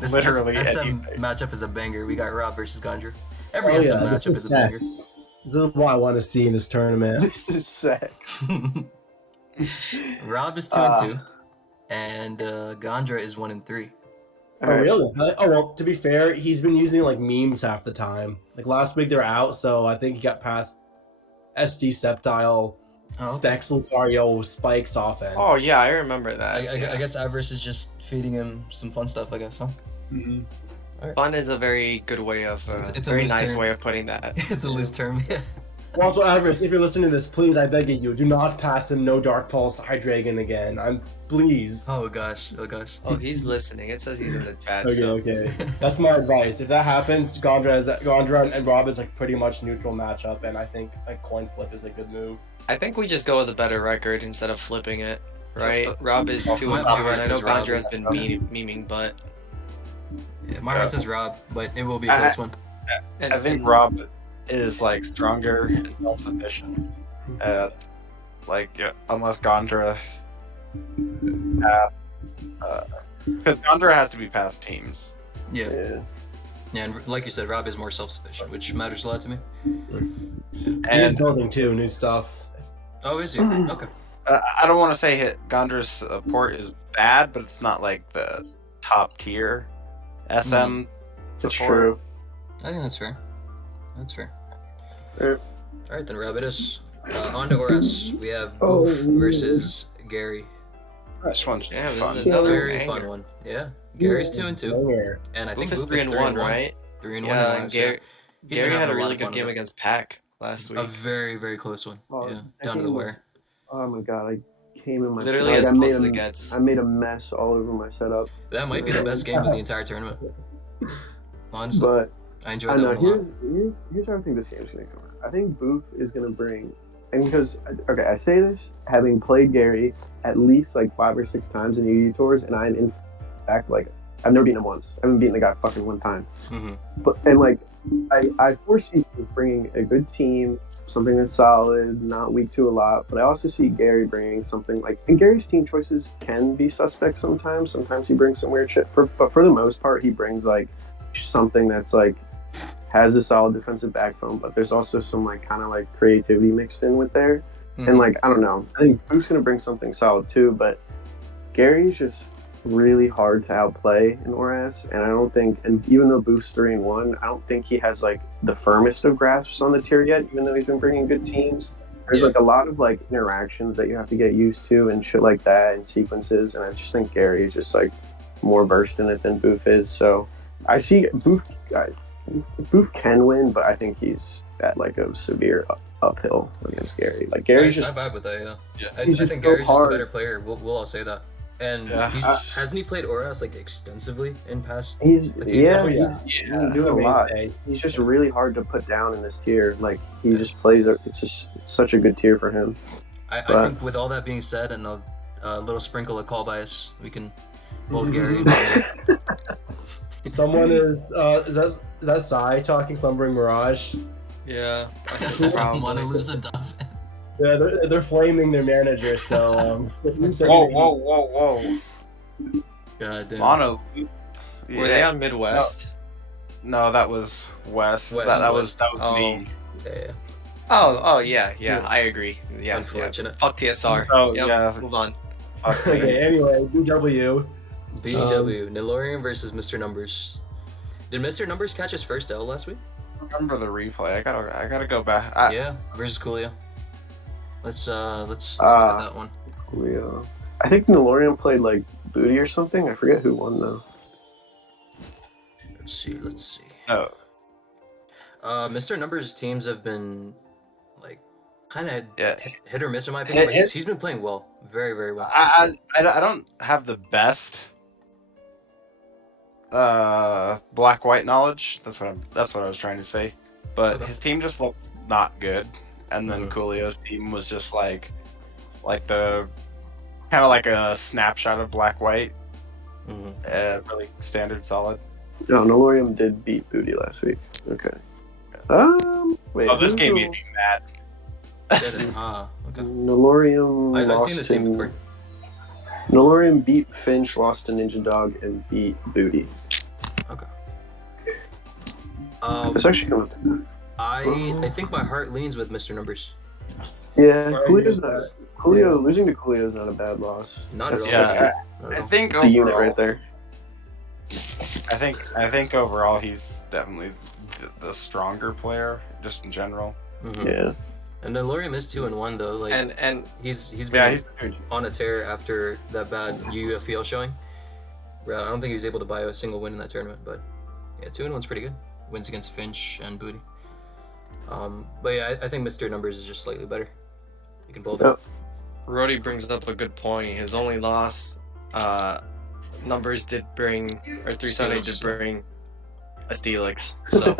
This Literally SM anything. matchup is a banger. We got Rob versus Gandra. Every Oh SM yeah, this matchup is is a banger. sex. This is what I want to see in this tournament. This is sex. Rob is 2-2, and Gandra is 1-3. Oh really? Oh well. To be fair, he's been using like memes half the time. Like last week they're out, so I think he got past SD Septile, Oh, okay. Vex Lucario, Spikes offense. Oh yeah, I remember that. I guess Avarice is just feeding him some fun stuff. I guess, huh? Mhm. Fun is a very good way of, It's a very loose nice term. way of putting that. It's a loose term. Yeah. Also, Avarice, if you're listening to this, please, I beg of you, do not pass him no Dark Pulse Hydreigon again. Please. Oh gosh. Oh gosh. Oh, he's listening. It says he's in the chat. Okay, So okay. That's my advice. If that happens, Gandra and Rob is like pretty much neutral matchup, and I think a coin flip is a good move. I think we just go with a better record instead of flipping it, right? Just Rob is Oh, 2-2, my and I know versus Rob. Gandra has been memeing, but Yeah, my heart says Rob, but it will be a I- close one. and, I think and- Rob is like stronger and self-sufficient, and unless Gondra, because Gondra has to be past teams. Yeah. Yeah. Yeah, and like you said, Rob is more self-sufficient, which matters a lot to me. He is And building too, new stuff. Oh, is he? Okay. I don't want to say Gondra's support is bad, but it's not like the top tier SM It's support. true. I think that's fair. That's fair. Yeah. All right, then, Rob, it is. On to Oras. We have Oh, Boof versus Gary. This one's Yeah, this fun. is another Very banger. fun one. Yeah. Gary's 2-2, and I think Boof is Boof is 3-1, right? 3-1. Yeah, in and Oras, Gary He's been had having a really lot of good fun game with it. against Pac last A week. very, very close one. Oh, Yeah, that down to the game was- wire. Oh my god, I came in my Literally like, as I close made as a, it gets. I made a mess all over my setup. That might be the best game of the entire tournament. Honestly, But I I enjoyed that know one a lot. here's how I think this game's gonna go. I think Booth is gonna bring, and because okay, I say this having played Gary at least like 5 or 6 times in UU tours, and I'm in fact like I've never beaten him once. I haven't beaten the guy fucking one time. Mm-hmm. But and like I foresee bringing a good team, something that's solid, not weak to a lot. But I also see Gary bringing something like, and Gary's team choices can be suspect sometimes. Sometimes he brings some weird shit. But for the most part, he brings like something that's like has a solid defensive backbone. But there's also some like kind of like creativity mixed in with there. Mm-hmm. And like I don't know, I think Booth's gonna bring something solid too. But Gary's just really hard to outplay in Oras, and I don't think, and even though Booth's 3-1, I don't think he has like the firmest of grasps on the tier yet, even though he's been bringing good teams. There's like a lot of like interactions that you have to get used to and shit like that and sequences, and I just think Gary is just like more versed in it than Booth is. So I see Booth can win, but I think he's at like a severe uphill against Gary. Like Gary's I just vibe with that. Yeah. I He's think just Gary's so just a hard. better player. We'll all say that. And Yeah. hasn't he played Oras like extensively in past? he's the team yeah, fights? he's doing a lot. He's just really hard to put down in this tier. Like he just plays. It's such a good tier for him. I But- think with all that being said, and a little sprinkle of call bias, we can mold Gary into Someone is that Sai talking? Someone bring Mirage. Yeah. I want to lose the dove. Yeah, they're flaming their manager. So Whoa. God damn. Mono. Were they on Midwest? No, that was West. West, that West. was Oh. me. Yeah. Oh, yeah, I agree. Yeah. Unfortunate. Fuck TSR. Oh, Yep, yeah. move on. Fuck me. okay. Anyway, BW. BW, Nilorian versus Mr. Numbers. Did Mr. Numbers catch his first L last week? Remember the replay. I gotta go back. Yeah, versus Coolio. Let's look at that one. Yeah. I think Nilorian played like Booty or something. I forget who won though. Let's see. Oh, Mr. Numbers teams have been like kind of yeah. hit or miss in my opinion. But Hit- he's been playing well, very, very well. I don't have the best black white knowledge. That's what I was trying to say. But Okay. his team just looked not good, and then Coolio's team was just like the kind of like a snapshot of black white. Mhm. Really standard solid. No, Nilorian did beat Booty last week. Okay. Wait. Oh, this who's game the- made me mad. Okay. Nilorian I've lost seen this team in- before. Nilorian beat Finch, lost to Ninja Dog, and beat Booty. Okay. It's actually coming up to that. I think my heart leans with Mr. Numbers. Yeah, Why Coolio's is not. that? Coolio losing to Coolio is not a bad loss. Not at all. Yeah, Not at I all. think It's a unit overall, right there. I think overall he's definitely the stronger player, just in general. Mhm. Yeah. And then Lorium is 2-1 though. Like And he's Yeah, been he's good. on a tear after that bad UFPL showing. I don't think he was able to buy a single win in that tournament, but yeah, 2-1's pretty good. Wins against Finch and Booty. But yeah, I think Mr. Numbers is just slightly better. You can pull Yep. that. Rody brings up a good point. His only loss, Numbers did bring, or 378 did bring a Steelix. So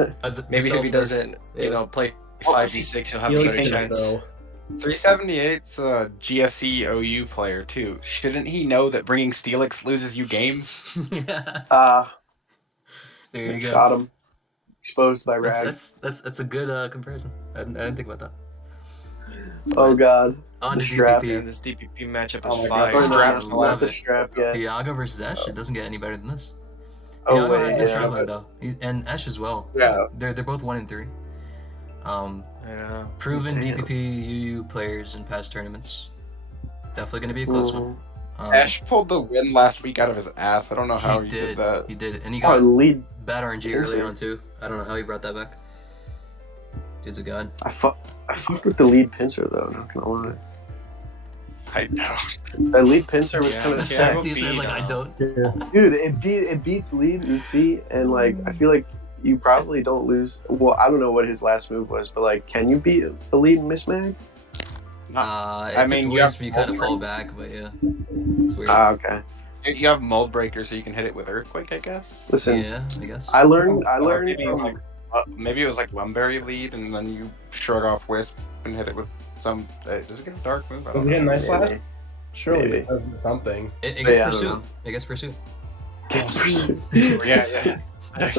maybe if he doesn't, play 5v6, he'll have a He better thinks chance. though. 378's a GSE OU player too. Shouldn't he know that bringing Steelix loses you games? Yeah. Ah, There you go. got him. exposed by Rag. That's a good comparison. I didn't think about that. Oh god. On The to strap. Damn, DPP. this DPP matchup Oh is my fire. God. Strap Not to love the it. strap yet. Thiago versus Ash. It doesn't get any better than this. Oh, Thiago wait, has good yeah, strat but- line though, and Ash as well. Yeah. They're both 1 and 3. Yeah. Proven Damn. DPP UU players in past tournaments. Definitely gonna be a close one. Ash pulled the win last week out of his ass. I don't know how he did that. He did, and he Oh, got lead. bad RNG early Pincer. on too. I don't know how he brought that back. Dude's a god. I fucked with the lead pincer though. Not gonna lie. I know. That lead pincer was Yeah, kind of yeah, sad. we'll He says see like I now. don't. Dude, it beats lead Uzi, and like I feel like you probably don't lose. Well, I don't know what his last move was, but like, can you beat a lead in mismag? If I mean, it's you Wisp, have you kind of Mold fall back, but yeah, it's weird. Ah, okay. You have Mold Breaker, so you can hit it with Earthquake, I guess. Listen, Yeah, I guess. I learned Maybe, from maybe it was like Lumberry lead, and then you shrug off Wisp and hit it with some. Does it get a dark move? I Was don't he getting know. nice slash? Surely Maybe. it does something. It Yeah, gets I don't pursuit. know. It gets pursuit. Gets pursued.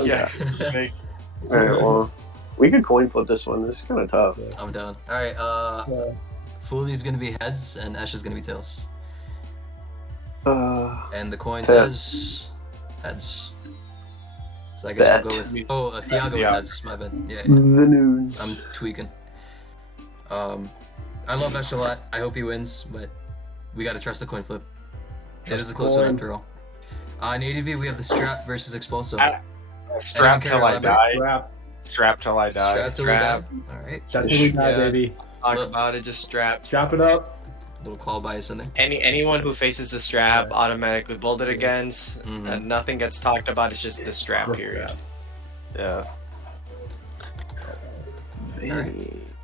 Yeah. Alright, well, we could coin flip this one. This is kind of tough. I'm down. All right. Yeah. Foolie's gonna be heads, and Ash is gonna be tails. And the coin Heads. says heads. So I guess we'll go Bet. with. Oh, Thiago Yeah. heads. My bad. Yeah. The news. I'm tweaking. I love Ash a lot. I hope he wins, but we gotta trust the coin flip. It is a close one coin. after all. In ADV, we have the strap versus Expulso. Strap care till I about die. Strap. Strap till I die. Strap till we die. Strap. All right. Strap till we die, Yeah. baby. Talk Look. about it, just strap. Strap it up. Little call bias in there. Anyone who faces the strap Yeah. automatically bolted against, Mhm. and nothing gets talked about. It's just the strap period. Yeah.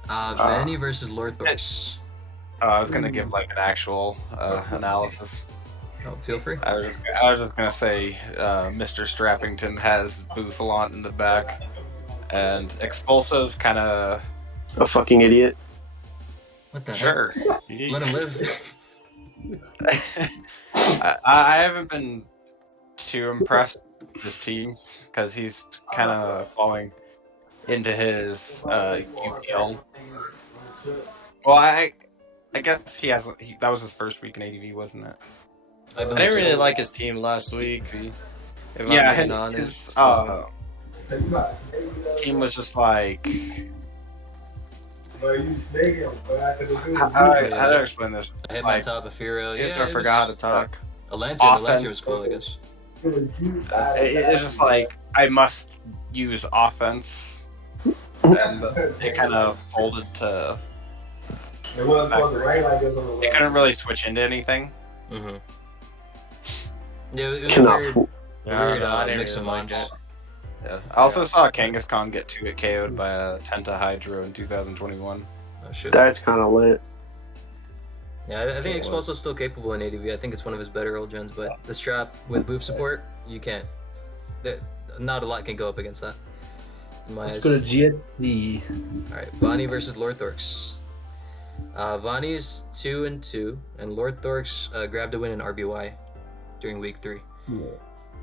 Vanny versus Lord Thorx. I was gonna give like an actual analysis. Oh, feel free. I was just gonna say Mr. Strappington has Bouffalant in the back, and Expulso's kind of A fucking idiot. What the sure. heck? Let him live. I haven't been too impressed with his teams because he's kind of falling into his UPL. Well, I guess he has. That was his first week in ADV, wasn't it? I didn't really like his team last week. If Yeah, I'm being his honest. team was just like. How do I explain this? I hit my Like, top of Firo. TSR forgot how to talk. Atlantia was cool, I guess. It's just like I must use offense, and it kind of folded to. It couldn't really switch into anything. Mm-hmm. Yeah, it was Cannot weird. fool. Weird I didn't mix really of like mons. it. Yeah. I also saw Kangaskhan get KO'd by a Tenta Hydro in 2021. Oh, shit. That's kind of lit. Yeah, I think Expulso's still capable in ADV. I think it's one of his better old gens, but the strap with boof support, you can't. Not a lot can go up against that. In my Let's eyes. go to GSC. Alright, Vani versus Lord Thorx. Vani's 2-2, and Lord Thorx grabbed a win in RBY during week 3.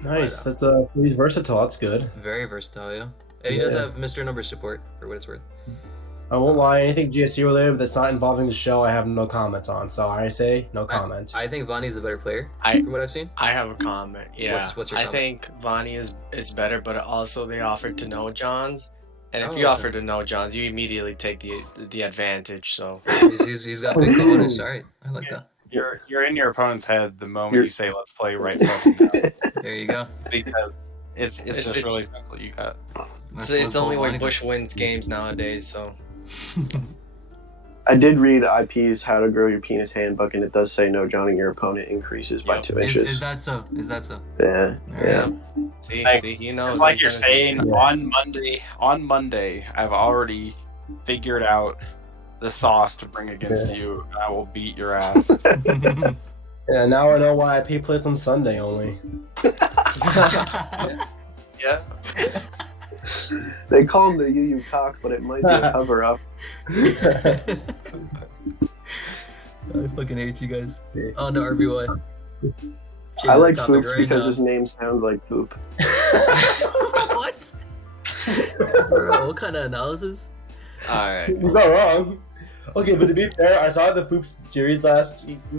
Nice. Right That's he's versatile. That's good. Very versatile, yeah. And he does Yeah. have Mr. Number support, for what it's worth. I won't lie. Anything GSC related that's not involving the show, I have no comment on. So I say no comment. I think Vani's the better player, I- from what I've seen. I have a comment. Yeah, What's your I comment? think Vonnie is better, but also they offered to know Johns, and if Oh, you okay. offer to know Johns, you immediately take the advantage. So He's got big cojones. Alright, I like that. You're in your opponent's head the moment You're- you say "Let's play right fucking now," There you go. because it's just really simple. You got. it's only when Bush wins games nowadays. So I did read IP's How to Grow Your Penis Handbook, and it does say no johnning your opponent increases by Yep. 2 Is inches. that so? Is that so? Yeah, yeah. see, Like- he knows. It's like he's you're done his saying research. on Monday, I've already figured out the sauce to bring against you, and I will beat your ass. Yeah, now I know why IP plays on Sunday only. Yeah. They call him the UU cock, but it might be a cover up. I fucking hate you guys. On to RBY. I like Topic Boops right because now. his name sounds like poop. What? Bro, what kind of analysis? Alright. He's not wrong. Okay, but to be fair, I saw the Foops series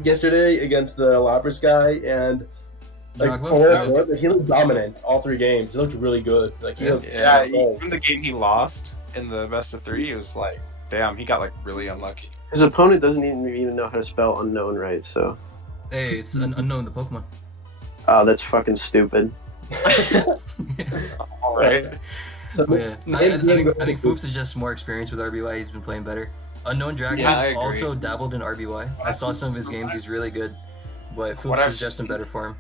yesterday against the L.A.P.R.A.S guy, and like Drogba? he looked dominant all 3 games. He looked really good. Like he was. Yeah, even the game he lost in the best of 3, he was like, damn, he got like really unlucky. His opponent doesn't even know how to spell unknown right, so. Hey, it's unknown the Pokemon. Oh, that's fucking stupid. All right. So, Yeah. I think Foops is just more experienced with RBY. He's been playing better. Unknown Dragon Yeah, I has agree. also dabbled in RBY. I saw some of his games. He's really good, but Foops is just in better form,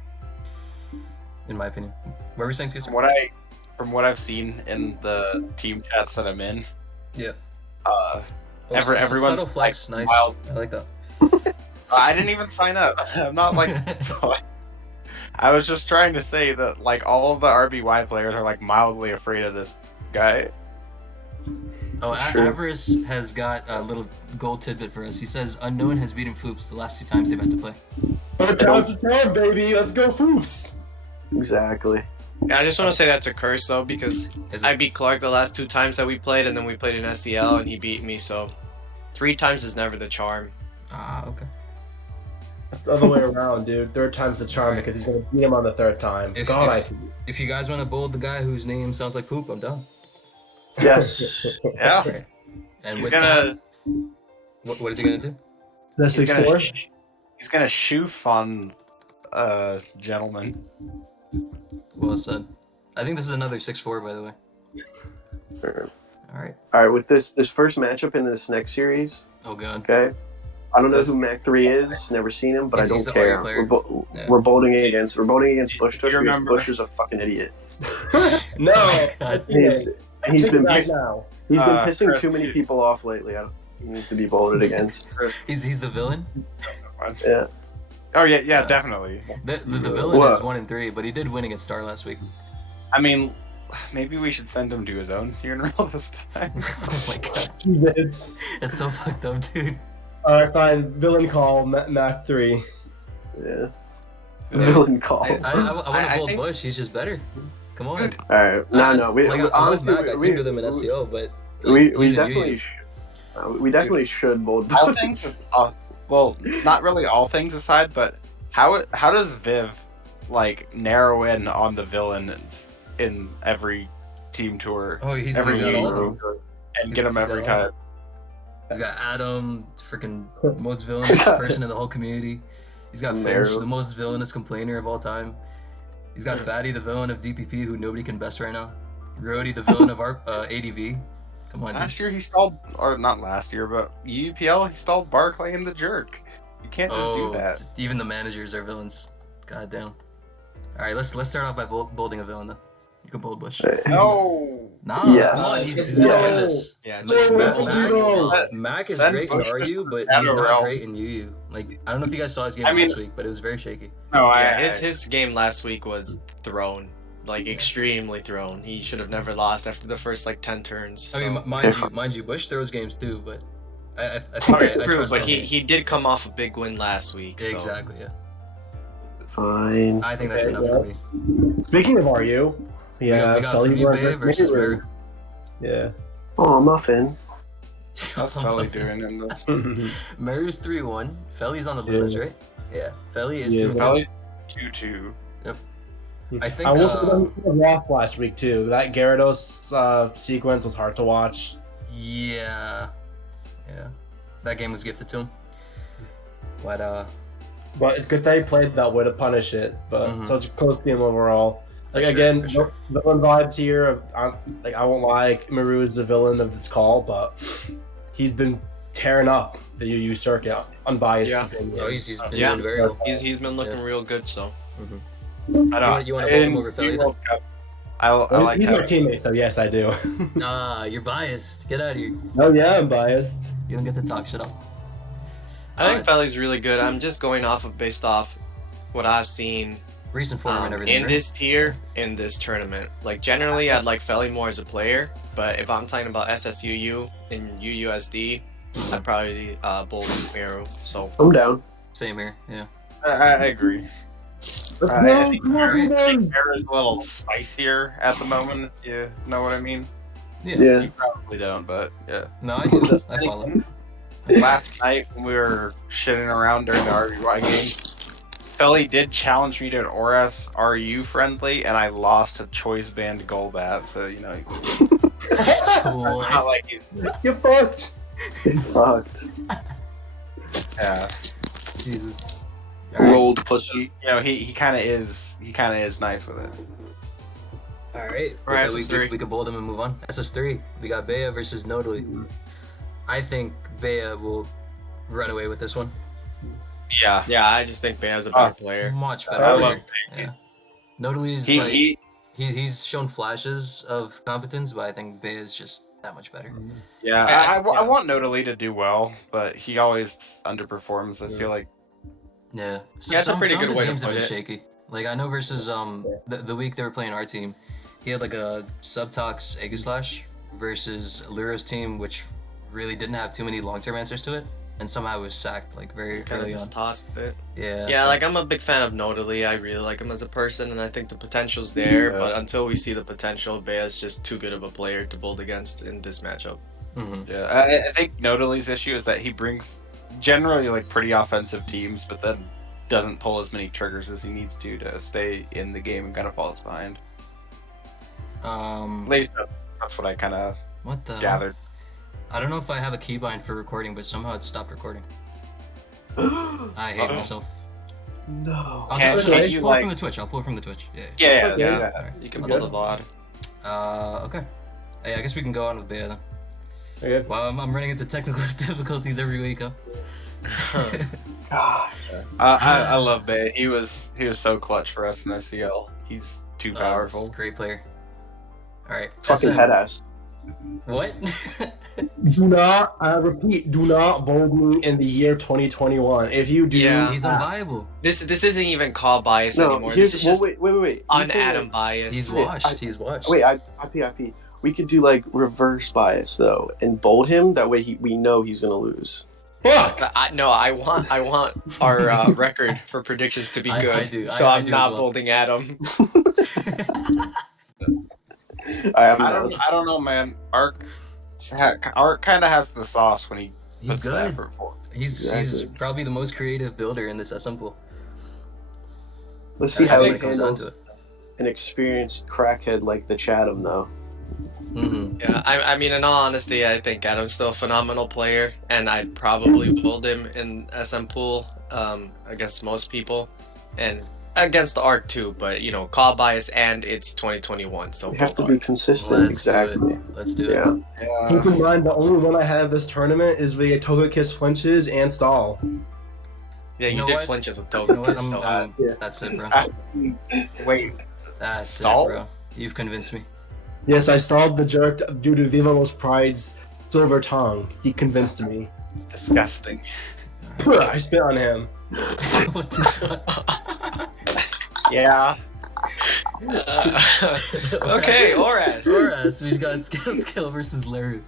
in my opinion. What were we saying, Caesar? From what I've seen in the team chats that I'm in, Yeah. everyone's subtle flex, like, nice. wild. I like that. I didn't even sign up. I'm not like. I was just trying to say that like all of the RBY players are like mildly afraid of this guy. Oh, Sure. Avarice has got a little gold tidbit for us. He says Unknown has beaten Foops the last 2 times they've had to play. Time, baby. Let's go, Foops. Exactly. Yeah, I just want to say that to Curse though, because Is I it? beat Clark the last 2 times that we played, and then we played in SEL, and he beat me. So 3 times is never the charm. Ah, okay. It's the other way around, dude. 3rd time's the charm because he's gonna beat him on the 3rd time. If you guys want to bold the guy whose name sounds like poop, I'm down. Yes. Yeah. And He's with gonna that, what is he gonna do? The he's 6'4". he's gonna shoof on gentleman. Well said. I think this is another 6-4, by the way. All right. All right, with this first matchup in this next series, Oh god. okay? I don't know who Mac 3 is, never seen him, but I He's don't the care. player. Yeah. We're bolding against Bush Tush. remember- Bush is a fucking idiot. No. God. He's Take been it back pissing, now. he's been pissing Chris, too many people off lately. He needs to be bolded against. He's the villain. Yeah. Oh yeah, definitely. The villain What? is 1-3, but he did win against Star last week. I mean, maybe we should send him to his own funeral this time. Oh my god. It's That's so fucked up, dude. alright, fine. Villain call, Mac 3. Yeah. Villain call. I want I to bold think- Bush. He's just better. Come on. Good. All right. No. We Like, I love honestly Mac. I teamed with him in SEO, but we he's a definitely Yu-Yu. we definitely should bold. All things, well, not really all things aside, but how does Viv like narrow in on the villains in every team tour Oh, he's every got all of game them. and get them He's every got all of time? He's got Adaam, freaking most villainous person in the whole community. He's got Finch, Meryl. the most villainous complainer of all time. He's got Fatty, the villain of DPP, who nobody can best right now. Grody, the villain of our ADV. Come on, dude. Last year he stalled, or not last year, but UPL he stalled Barclay and the Jerk. You can't just do that. Even the managers are villains. God damn. All right, let's start off by bolding a villain though. You can bold Bush. No. Nah, Yes. come on, he's gonna win Yes. this. Yeah, Mac, just Mac is Send great in Bush RU, but to he's not Shadow great in UU. Like, I don't know if you guys saw his game I mean- last week, but it was very shaky. No, yeah, his game last week was thrown, like extremely thrown. He should have never lost after the first like 10 turns. I So. mean, mind you, Bush throws games too, but I think I True, trust but him. he did come off a big win last week. So. Exactly, yeah. Fine. I think that's Okay, enough well. for me. Speaking of RU, We got Felipe versus Meru. Yeah. Oh, Muffin. How's Felly doing in this? Meru's 3-1. Feli's on the Yeah. list, right? Yeah. Feli is Yeah. 2-2. Felly's 2-2. I think I will say off last week too. That Gyarados sequence was hard to watch. yeah. That game was gifted to him. But But it's good that he played that way to punish it. But Mhm. so it's a close game overall. Like For sure, again, for sure. villain vibes here. I won't lie, Maru is the villain of this call, but he's been tearing up the UU circuit. Unbiased Yeah. opinion. oh, he's been Yeah. doing very well. He's been looking Yeah. real good. So. I don't. You wanna vote him in over Felly, World Cup, I like he's my how teammate, so yes, I do. Ah, you're biased. Get out of here. Oh yeah, I'm biased. You don't get to talk shit up. I think Feli's really good. I'm just going based off what I've seen Recent form and everything. in right? this tier, in this tournament. Like generally, I'd like Feli more as a player, but if I'm talking about SSUU and UUSD, I'd probably bold Meru. So I'm down. Same here. Yeah. I agree. Let's I go. think Come on, Alright. come on. Air is a little spicier at the moment. You know what I mean? Yeah. You probably don't, but yeah. No, I do. I follow. Last night when we were shitting around during the RUI game, Sully did challenge me to an ORAS RU friendly, and I lost a choice band Golbat. So you know, it's not like he's You're fucked. Fucked. yeah. Jesus. All right. Rolled pussy. You know, he kind of is nice with it. All right. Or Okay, SS3. we can bold them and move on. SS3. We got Bea versus Nodally. I think Bea will run away with this one. Yeah. Yeah, I just think Bea's a better player. Much better. I player. love Yeah. Nodaly's he's shown flashes of competence, but I think Bea is just that much better. Yeah, Yeah. I want Nodally to do well, but he always underperforms. I feel like. Yeah. So Yeah, it's a pretty some good of his way to games have put been it. shaky. Like I know versus the week they were playing our team, he had like a Subtox Aegislash versus Lyra's team, which really didn't have too many long-term answers to it, and somehow was sacked like very Kind of early just on. tossed it. Yeah. Yeah, so- like I'm a big fan of Nodally. I really like him as a person, and I think the potential's there. Yeah. But until we see the potential, Bea's just too good of a player to bold against in this matchup. Mhm. Yeah, I think Nodaly's issue is that he brings generally like pretty offensive teams, but then doesn't pull as many triggers as he needs to stay in the game and kind of falls behind. At least that's what I kind of What the? gathered. I don't know if I have a keybind for recording, but somehow it stopped recording. I hate Uh-oh. myself. No. I'll Can't pull it you, from like- the Twitch. I'll pull it from the Twitch. Yeah. Yeah, Okay. yeah. Yeah. that. Alright. You can Okay. build a VOD. Okay. Hey, I guess we can go on with Bea then. Okay. Wow, I'm running into technical difficulties every week, huh? God. I love Bay. He was so clutch for us in SCL. He's too powerful. Great player. Alright. Fucking SM. head ass. What? Do not, I repeat, do not bold me in the year 2021. If you do, Yeah. He's unviable. This isn't even call bias No, anymore. This here's is well, just wait. You on can, Adam like- bias. He's Wait, washed. He's washed. Wait, IP. We could do like reverse bias though, and bold him. That way, we know he's gonna lose. fuck. But I want our record for predictions to be I good. do. So I I'm do not as well. bolding Adam. I I don't know, man. Arc kind of has the sauce when he He's puts the good. effort forward. He's Exactly. probably the most creative builder in this SM pool. Let's see That's how when he it comes down handles to it. an experienced crackhead like the Chatham, though. Mm-hmm. Yeah, I mean, in all honesty, I think Adam's still a phenomenal player, and I'd probably bold him in SM pool against most people, and against the ARC too. But you know, call bias, and it's 2021, so We have to both be ARC. consistent. Let's do Exactly. it. Let's do it. Yeah. Keep in mind, the only one I have this tournament is the Togekiss flinches and stall. Yeah, you know did what? flinches with You know what? Togekiss, so Yeah. That's it, bro. Wait, That's Stall? it, bro. You've convinced me. Yes, I stalled the jerk due to Viva's Pride's silver tongue. He convinced me. disgusting. I spit on him. What the fuck? Yeah. okay, Oras. Oras, we got skill versus Laru.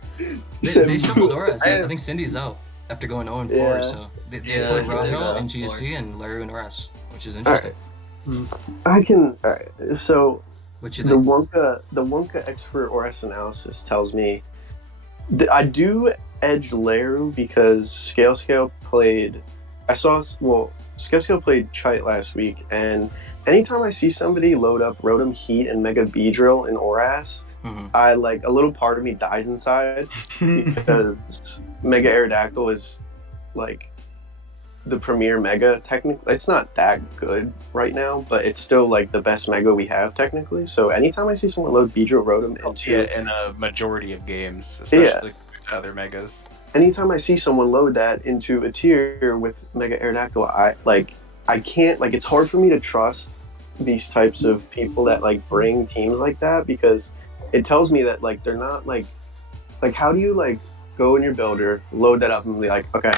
said They shuffled Oras. I I- think Cindy's out after going 0-4, Yeah. so they Yeah, put he Rahel did, and GSC and Laru and Oras, which is interesting. I can. Alright. So What you the think? Wanka expert ORS analysis tells me that I do edge Leru because Scale played. Scale played Chite last week, and anytime I see somebody load up Rotom Heat and Mega Beedrill in ORAS, Mhm. I like a little part of me dies inside because Mega Aerodactyl is like the premier Mega. Technically, it's not that good right now, but it's still like the best Mega we have technically. So anytime I see someone load Beedrill Rotom into Yeah, in a majority of games, especially other megas. anytime I see someone load that into a tier with Mega Aerodactyl, I can't, like, it's hard for me to trust these types of people that like bring teams like that, because it tells me that like they're not like how do you like go in your builder, load that up and be like, okay,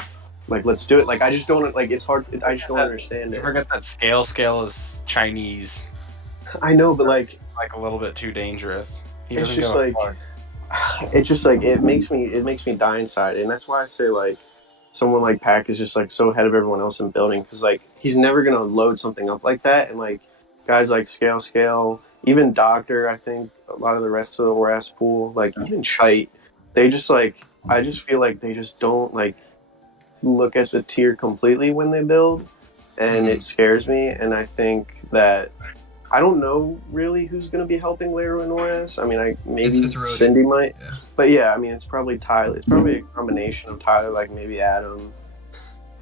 like let's do it. Like I just don't like, it's hard, I just don't understand You it. forget that scale is Chinese, I know, but like like a little bit too dangerous. He it's doesn't just give a like fuck. it just like it makes me die inside, and that's why I say like someone like Pack is just like so ahead of everyone else in building, because like he's never gonna load something up like that and like guys like Scale, even Doctor. I think a lot of the rest of the ORAS pool, like even Chite, they just like I just feel like they just don't like look at the tier completely when they build, and it scares me. And I think that I don't know really who's going to be helping Lero and ORAS. I mean, maybe It's Rody. Cindy might, Yeah. but yeah, I mean, it's probably Tyler. It's probably a combination of Tyler, like maybe Adaam.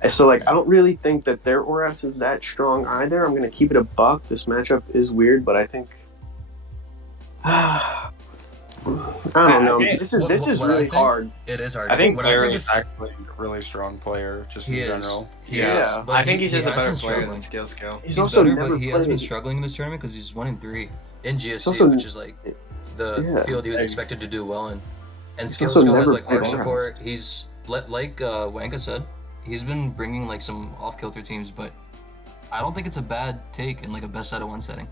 And so, like, I don't really think that their ORAS is that strong either. I'm going to keep it a buck. This matchup is weird, but I think I don't know. This is What really I think- hard. It is hard. I think What Larry think is actually a really strong player, just He in is. general. Yeah. but I think he's just a has better been player struggling. than Scale. He's He's also better, never but he has been played. struggling in this tournament because he's 1-3 in GSC, also- which is like the Yeah. field he was expected to do well in. And He's Skill also has never like played arc ORAS. support. He's like Wanka said, he's been bringing like some off-kilter teams, but I don't think it's a bad take in like a best out of one setting.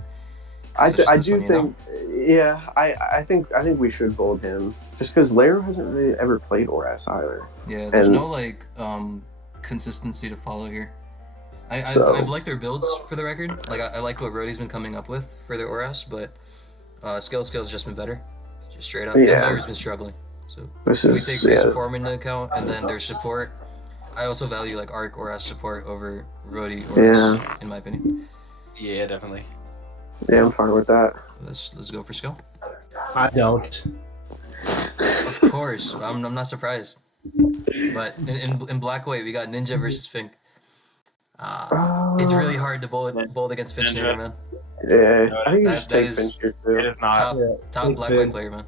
I Such as this do one, you know? think, yeah, I think we should bold him just because Lero hasn't really ever played ORAS either. Yeah, there's And- no like consistency to follow here. So- I've liked their builds for the record. Like I like what Rody's been coming up with for their ORAS, but Skill's just been better, just straight up. Yeah. And Larry's been struggling. So This if we is take basic form into account and then their support, I also value like Arc ORAS support over Rody ORAS, in my opinion. Yeah, definitely. Yeah, I'm fine with that. Let's go for Skill. I don't. Of course, I'm not surprised. But in black white, we got Ninja versus Fink. It's really hard to bold against Finch Ninja. here, man. Yeah, I think you That- just that take is- Fincher It too. is not. Top black white player, man.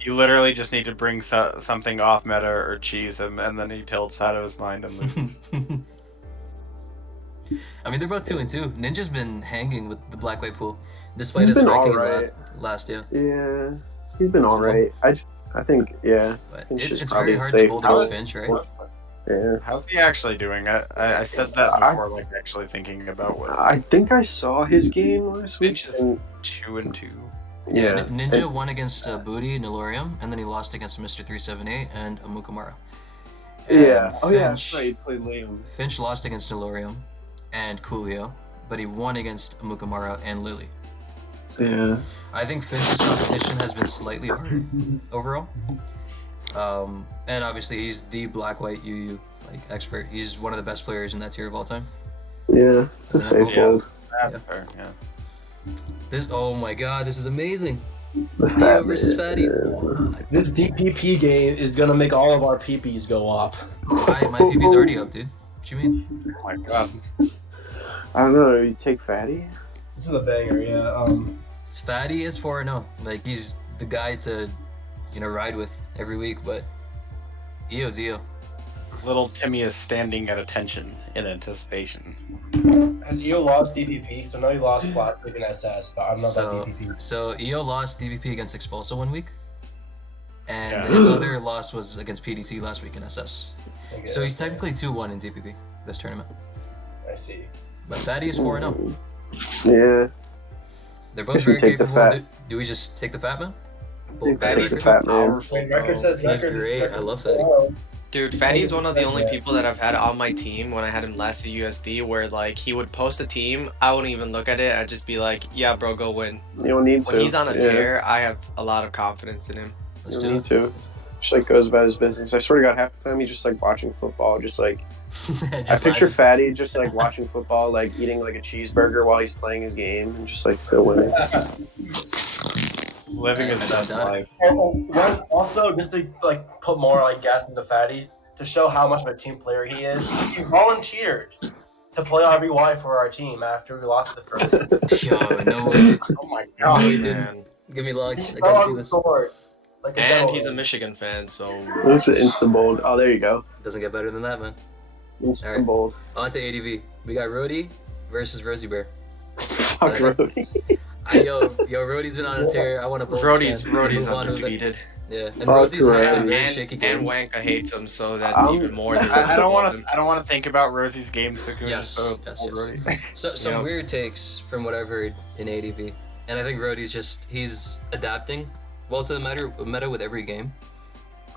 You literally just need to bring something off meta or cheese him, and then he tilts out of his mind and loses. I mean, they're both 2-2. Ninja's been hanging with the black white pool, despite He's his been ranking alright. last year. Yeah, he's been all right. I think, yeah, But Finch is it's probably very hard to safe. bold How against is- Finch, right? yeah. How's he actually doing? I said that before, like actually thinking about what I think I saw his game last week. Finch is And, 2-2. yeah, Ninja and- won against Booty, Nilorium, and then he lost against Mr. 378 and Amukamara. yeah. And Oh yeah, Finch- that's right. He played Liam. Finch lost against Nilorium and Coolio, but he won against Amukamara and Lily. Yeah. I think Finch's competition has been slightly harder overall. And obviously he's the black-white UU like expert. He's one of the best players in that tier of all time. Yeah, it's a safe Yeah. hold. That's fair, yeah. Oh my god, this is amazing. The Neo fat versus man. Fatty. This DPP game is gonna make all of our PPs go up. My PP's already up, dude. What you mean? Oh my god. I don't know. You take Fatty? This is a banger, yeah. Fatty is 4-0. Like he's the guy to, ride with every week, but EO's EO. Little Timmy is standing at attention in anticipation. Has EO lost DPP? Because I know he lost Plastic and SS, but I don't know about DPP. So EO lost DVP against Expulso one week, and Yeah. his other loss was against PDC last week in SS. Okay, So he's okay. technically 2-1 in DPP this tournament. I see. But Fatty is 4-0. Yeah. They're both If very you take the capable. fat. Do we just take the fat man? Take Fatty's the too fat man. powerful, Wait, record bro. says He's record. great. I love Fatty. Dude, Fatty's one of the only people that I've had on my team when I had him last at USD, where like he would post a team, I wouldn't even look at it. I'd just be like, "Yeah, bro, go win." You don't need to. When he's on a yeah. tear, I have a lot of confidence in him. Let's You do don't need it. to. Just like goes about his business. I swear to God, half the time he's just like watching football. Just like Just I picture vibing. Fatty just like watching football, like eating like a cheeseburger while he's playing his game, and just like still winning. Living his best life. Also, just to like put more like gas into Fatty to show how much of a team player he is, he volunteered to play RBY for our team after we lost the first. Yo, no way. Oh my No, god. he didn't. Man. Give me luck. I He's gotta see on this. sword, like a And gentleman. he's a Michigan fan, so Looks at Insta Bold. Oh, there you go. Doesn't get better than that, man. Insta Alright. Bold. On to ADV. We got Rody versus Rosie Bear. Fuck Rody. Yo, Rody's been on a tear. I want to bold Rody's stand. Move on to the- undefeated. Yeah, and Fuck Rosie's had some Rody. very shaky And games. Wanka hates him, so that's I'm- even more than I don't want to. I don't want to think about Rosie's game, so can we Yes, just throw yes, old yes. Roddy? So some Yep. weird takes from what I've heard in ADV, and I think Rody's he's adapting well to the meta with every game.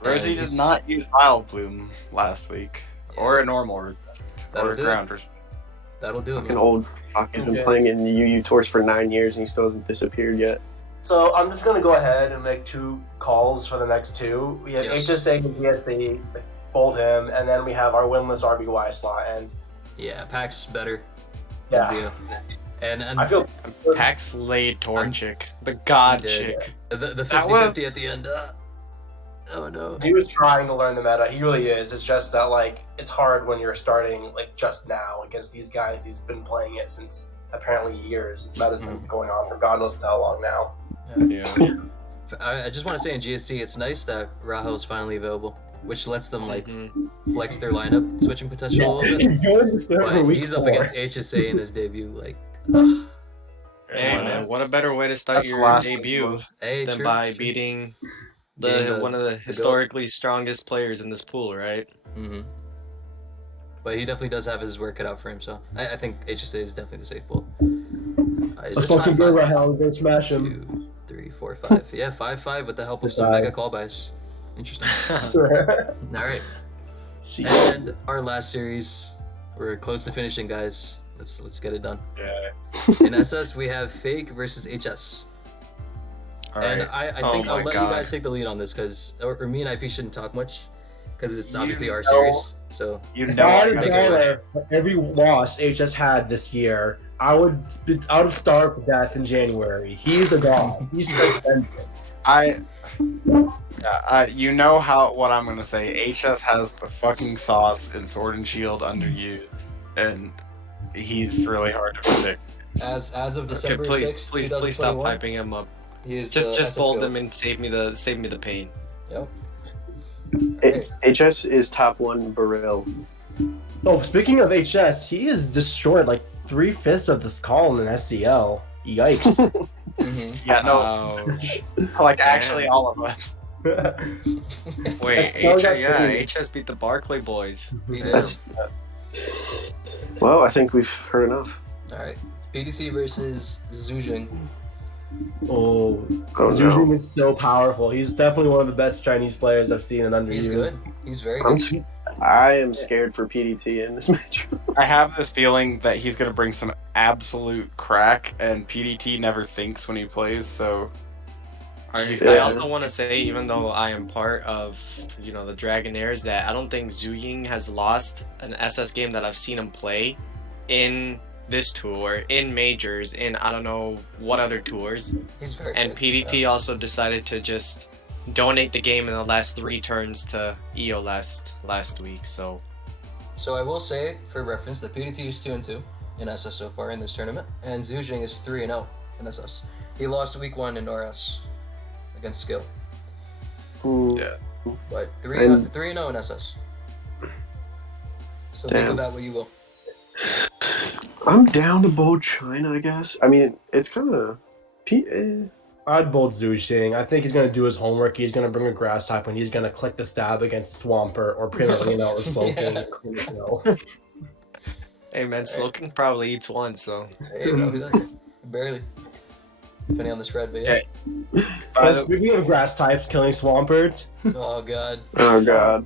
Rosie And did he's- not use Wild Bloom last week, or a normal resist, That'll or a do it. ground resist. That'll do it, Fucking man. old fuck. He's been Okay. playing in UU tours for 9 years and he still hasn't disappeared yet. So I'm just gonna go ahead and make 2 calls for the next 2. We have Yes. HSA and GSC, bold him, and then we have our winless RBY slot. And Yeah, Pax better. yeah, Deal. And I feel Pax laid Torchic, the god He did. chick. the That was- 50-50 at the end. Oh no. he was trying to learn the meta. He really is. It's just that like it's hard when you're starting like just now against these guys. He's been playing it since apparently years. This meta's been going on for God knows how long now. Yeah. I just want to say in GSC, it's nice that Rahel's finally available, which lets them like Mhm. flex their lineup switching potential a little bit. Joined the server But week he's up 4. against HSA in his debut. Like, ugh. Hey man, what a better way to start That's the your last debut Hey, than true, by true. beating Beating one of the historically strongest players in this pool, right? Mm-hmm. But he definitely does have his work cut out for him, so I think HSA is definitely the safe pool. Is Let's this fucking go, 5-5? Rahel. Go smash him. 2, 3, 4, 5. Yeah, 5-5 with the help of some Goodbye. mega call buys. Interesting. Sure. All right. Jeez. And our last series, we're close to finishing, guys. Let's get it done. Yeah. In SS, we have Fake versus HS. All And right. I Oh think I'll my let God. you guys take the lead on this, because or me and IP shouldn't talk much, because it's You obviously our know- series. So You If know I I had a Take it gotta dollar for every loss HS had this year, I would starve to death in January. He's a god. He's suspended. you know what I'm gonna say. HS has the fucking sauce in Sword and Shield underused, and he's really hard to predict. as of Okay, December please 6th, please stop 2021, hyping him up. he is Just SS bold GOAT. him and save me the pain. Yep. Alright. HS is top 1 Baril. Oh, speaking of HS, he has destroyed like 3/5 of this call in an SCL. Yikes. Mhm. Yeah, no, Ouch. like actually all of us. Wait, That's so yeah, crazy. HS beat the Barclay boys. He did. That's. Well, I think we've heard enough. All right. PDT versus Zhujing. Oh, Oh Zhuzhing no. is so powerful. He's definitely one of the best Chinese players I've seen in underused. He's good. He's very I'm, good. I am scared for PDT in this match. I have this feeling that he's gonna bring some absolute crack, and PDT never thinks when he plays, so. I Yeah. also want to say, even though I am part of, the Dragonairs, that I don't think Zhu Ying has lost an SS game that I've seen him play in this tour, in majors, in I don't know what other tours. He's very And good. PDT also decided to just donate the game in the last 3 turns to EO last week. So So I will say, for reference, that PDT is 2-2 in SS so far in this tournament, and Zhujing is 3-0 in SS. He lost week 1 in RS against Skill, Ooh. Yeah. but And- 3-0 in SS. So think Damn. of that what you will. I'm down to bold China, I guess. I mean, it's kind of. I'd bold Zhuzhing. I think he's going to do his homework. He's going to bring a grass type and he's going to click the stab against Swampert or Primarina or Smoking. Yeah. hey man, Slowking probably eats one. So Hey, no, he does. Barely. Depending on the spread, but yeah. By the- Speaking of grass types killing Swampert, Oh god. Oh god.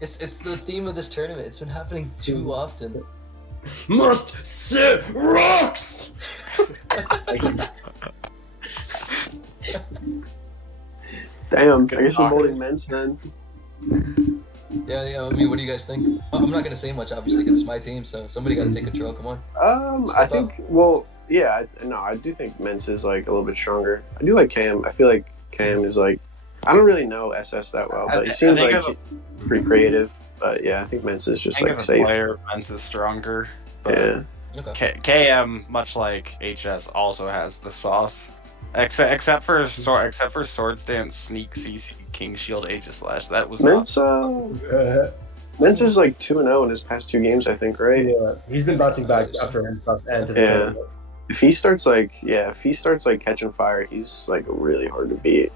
It's the theme of this tournament. It's been happening too often. must sit rocks! Damn. Good I guess we're talk. bolding Mence then. Yeah, I mean, what do you guys think? I'm not gonna say much, obviously, because it's my team, so somebody gotta take control, come on. I Step think. Well, yeah. I do think Mence is like a little bit stronger. I do like Cam. I feel like Cam is like. I don't really know SS that well, but he seems think like he's pretty creative. But yeah, I think Mence is I just think like as a safe. player, Mence is stronger. But Yeah. Okay. KM, much like HS, also has the sauce. Except for Swords Dance, Sneak, CC, King Shield, Aegis Slash. That was Mence. Yeah, Mence is like 2-0 in his past 2 games, I think, right? he's been bouncing back after his end to the Yeah. tournament. If he starts like catching fire, he's like really hard to beat.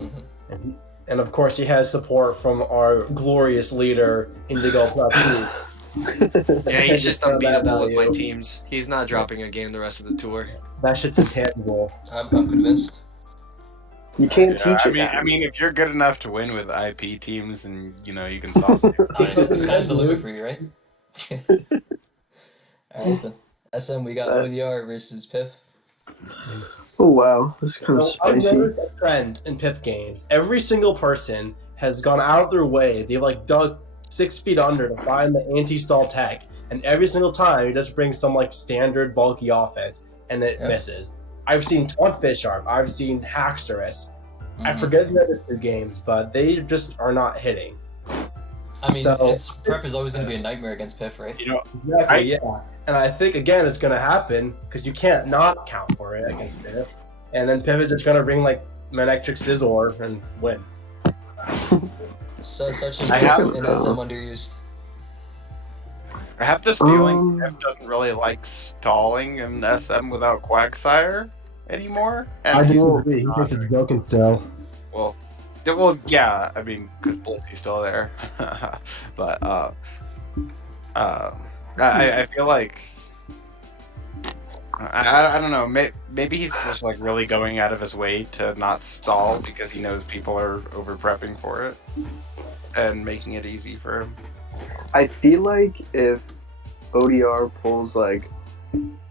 Mhm. And of course, he has support from our glorious leader, Indigo Plateau. yeah, he's just Found that unbeatable with my value. teams. He's not dropping a game the rest of the tour. That shit's intangible. I'm convinced. You can't Yeah, teach it. I mean, if you're good enough to win with IP teams, and you can solve it. Nice. Sky's the limit for you, right? All right then. SM, we got ODR versus Piff. Oh wow, this is kind of So I've spicy. noticed a trend in PIF games. Every single person has gone out of their way. They've like dug 6 feet under to find the anti-stall tech, and every single time he just brings some like standard bulky offense, and it misses. I've seen Taunt Fish Arm. I've seen Haxorus. I forget the other 2 games, but they just are not hitting. I mean, prep is always going to be a nightmare against Piff, right? You know, Exactly, yeah. And I think, again, it's going to happen because you can't not count for it against Piff. And then Piff is just going to bring, like, Manectric Scizor and win. So, such as an SM underused. I have this feeling Piff doesn't really like stalling in SM without Quagsire anymore. And I disagree. He thinks it's broken still. Well, yeah, I mean, because Blissey's still there. But, I feel like... I don't know, maybe he's just, like, really going out of his way to not stall because he knows people are over-prepping for it and making it easy for him. I feel like if ODR pulls, like,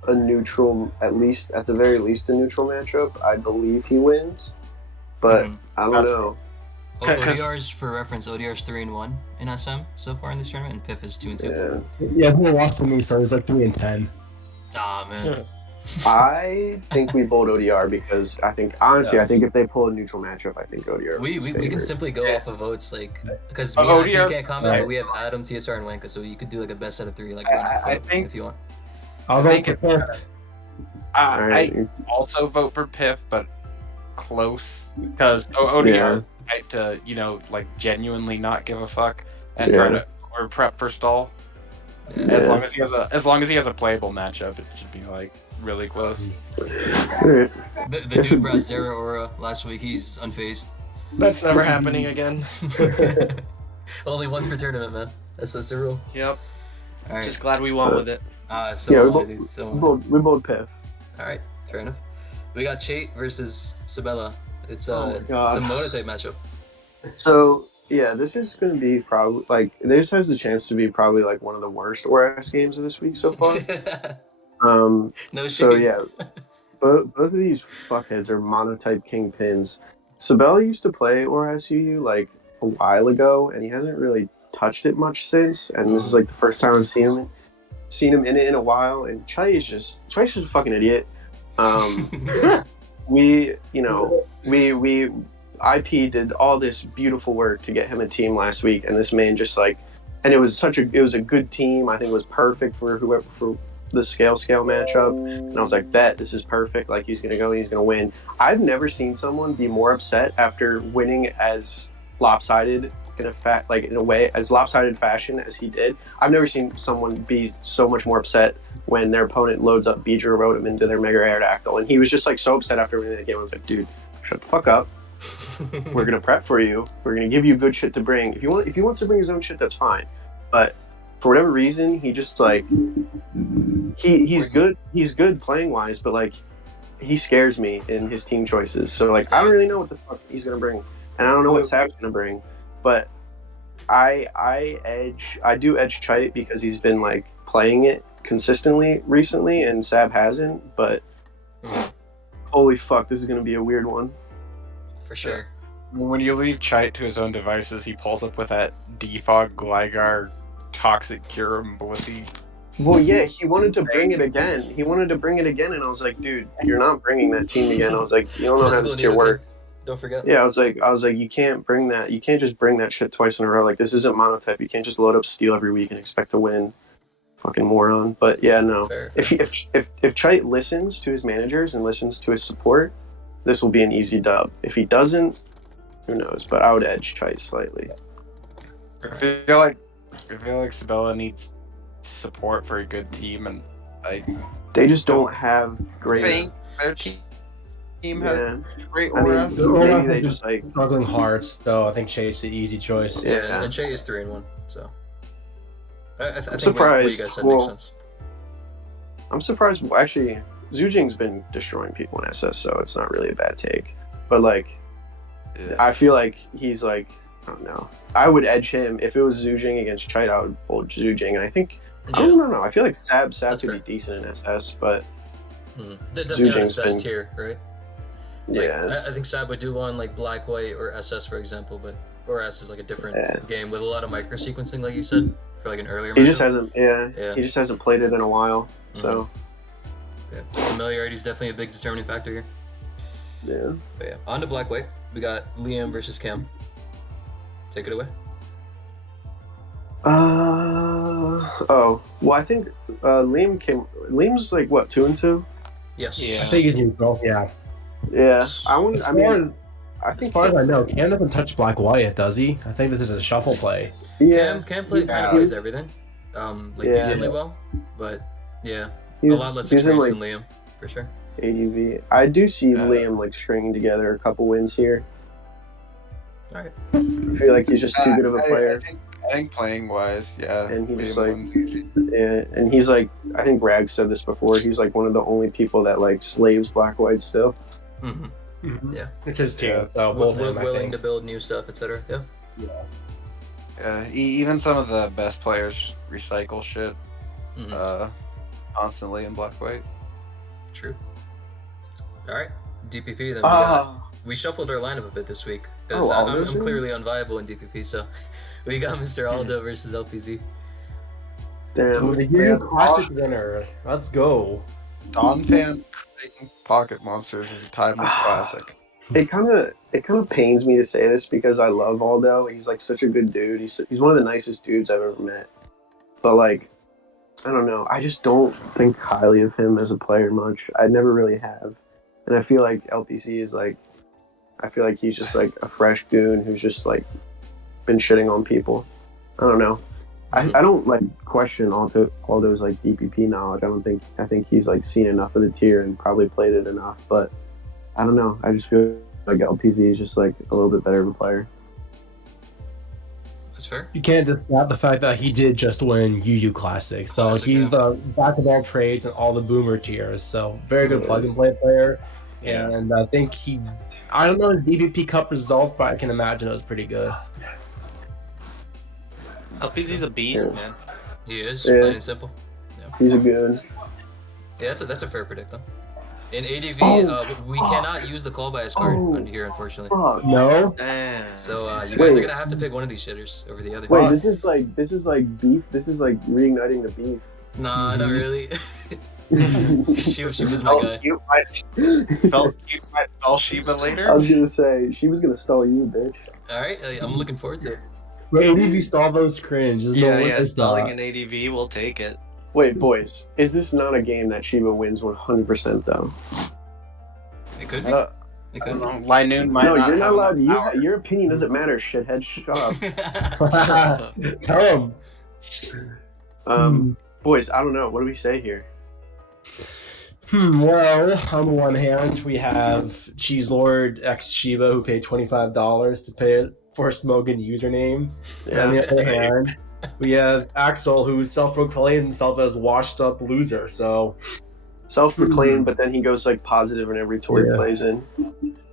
a neutral, at the very least a neutral matchup, I believe he wins. But I don't know. ODR's, for reference, ODR's 3-1 in SM so far in this tournament, and Piff is 2-2. Yeah, he lost to me, so he's like 3-10. Ah, man. I think we bold ODR because I think if they pull a neutral matchup, I think ODR. We can simply go off of votes, like, because we can't comment, but we have Adaam, TSR, and Wanka, so you could do like a best out of 3, like I think if you want. I'll vote for Piff. I also vote for Piff, but close because ODR right to like genuinely not give a fuck and try to or prep for stall. As long as he has a playable matchup, it should be like really close. The dude brought Zero Aura last week. He's unfazed. That's never happening again. Only once per tournament, man. That's the rule. Yep. All right. Just glad we won with it. We both Piff. All right, fair enough. We got Chait versus Sabella. It's a Moto type matchup. So yeah, this is going to be probably like this has the chance to be probably like one of the worst ORS games of this week so far. No shit. So yeah, both of these fuckheads are monotype kingpins. Sabella used to play ORS UU like a while ago, and he hasn't really touched it much since. And this is like the first time I've seen him in it in a while. And Chai's just a fucking idiot. We IP did all this beautiful work to get him a team last week, and this man just like, and it was a good team. I think it was perfect for the scale matchup, and I was like, bet this is perfect. Like he's gonna win. I've never seen someone be more upset after winning as lopsided in a way as lopsided fashion as he did. I've never seen someone be so much more upset when their opponent loads up Beedrill Rotom into their Mega Aerodactyl, and he was just like so upset after winning the game. I was like, dude, shut the fuck up. We're gonna prep for you. We're gonna give you good shit to bring. If he wants to bring his own shit, that's fine. But for whatever reason, he just like he's good playing wise, but like he scares me in his team choices. So like I don't really know what the fuck he's gonna bring, and I don't know what Sab's gonna bring. But I do edge Chite because he's been like playing it consistently recently, and Sab hasn't. But holy fuck, this is gonna be a weird one. For sure. When you leave Chite to his own devices, he pulls up with that Defog, Gligar, Toxic Kyurem, Blissey. Well, yeah, he wanted to bring it again. And I was like, dude, you're not bringing that team again. I was like, you don't know how this tier works. Don't forget. Yeah, I was like, you can't bring that. You can't just bring that shit twice in a row. Like, this isn't monotype. You can't just load up Steel every week and expect to win. Fucking moron. But yeah, no. Fair. If Chite listens to his managers and listens to his support, this will be an easy dub. If he doesn't, who knows? But I would edge Chite slightly. I feel like Sabella needs support for a good team, and they just don't have great. I think their team has great ORS. Maybe they just like struggling hard, so I think Chait's the easy choice. Yeah, and Chait is 3-1, so I think surprised. What you guys said makes sense. I'm surprised. Well, actually, Zujing's been destroying people in SS, so it's not really a bad take. But like, I feel like he's like, I don't know. I would edge him if it was Zujing against Chite. I would bold Zujing, and I think I don't know. I feel like Sab That's could fair. be decent in SS, but Definitely not his Zujing's best been- tier, right? yeah. I think Sab would do one like Black White or SS, for example, but or S is like a different game with a lot of micro sequencing, like you said, for like an earlier. He just matchup. hasn't. Yeah. He just hasn't played it in a while. So Yeah. Familiarity is definitely a big determining factor here. yeah. But yeah, on to Black White. We got Liam versus Cam. Take it away. Oh. Well, I think Liam's like what 2-2. Yes. Yeah. I think he's neutral. Yeah. Yeah. As far as I know, Cam doesn't touch Black White, does he? I think this is a shuffle play. Yeah. Cam kind of plays everything, decently well, but yeah, a lot less experience than Liam for sure. ADV. I do see Liam like stringing together a couple wins here. All right. I feel like he's just too good of a player. I think playing wise, yeah. And he Liam just, like- wins easy. Yeah, and he's like, I think Bragg said this before. He's like one of the only people that like slaves Black White still. Mm-hmm. Yeah. It's his team, Yeah. so both him, I Willing think. to build new stuff, etc. Yeah. Yeah, even some of the best players just recycle shit constantly in Black White. True. All right. DPP then. We shuffled our lineup a bit this week because I'm clearly unviable in DPP, so we got Mr. Aldo versus LPZ. Damn. The year classic winner. Let's go. Don Fan creating Pocket Monsters is a timeless classic. It kind of pains me to say this because I love Aldo. He's like such a good dude. He's one of the nicest dudes I've ever met. But like, I don't know. I just don't think highly of him as a player much. I never really have. And I feel like LPC is like, I feel like he's just like a fresh goon who's just like been shitting on people. I don't know. I don't like question Aldo's like DPP knowledge. I think he's like seen enough of the tier and probably played it enough. But I don't know. I just feel like LPZ is just like a little bit better of a player. That's fair. You can't discount the fact that he did just win UU Classic. So he's the back of all trades and all the boomer tiers. So very good plug and play player. Yeah. And I think I don't know the DVP Cup results, but I can imagine it was pretty good. LPZ's a beast, man. He is, Yeah. plain and simple. He's a good. Yeah, that's a fair predict though. In ADV, we fuck. cannot use the call bias card under here, unfortunately. Fuck. No? Damn. So you guys are gonna have to pick one of these shitters over the other. Wait, this is like beef. This is like reigniting the beef. Nah, not really. she was my guy. You might stall Shiba later. I was gonna say she was gonna stall you, bitch. All right, I'm looking forward to it. Wait, ADV stall those cringe. There's no way Yeah, it's stalling not. an ADV, we'll take it. Wait, boys, is this not a game that Shiba wins 100% though? It could be. Uh, It I could don't be. know. Noon might No, not you're not have allowed. enough power. Your opinion doesn't matter, shithead. Shut up. Tell him. Boys, I don't know. What do we say here? Well, on the one hand, we have Cheese Lord X Shiba who paid $25 to pay for a Smogon username. And on the other hand, we have Accel who self-proclaimed himself as washed up loser. So Self-proclaimed, but then he goes like positive in every tour he plays in.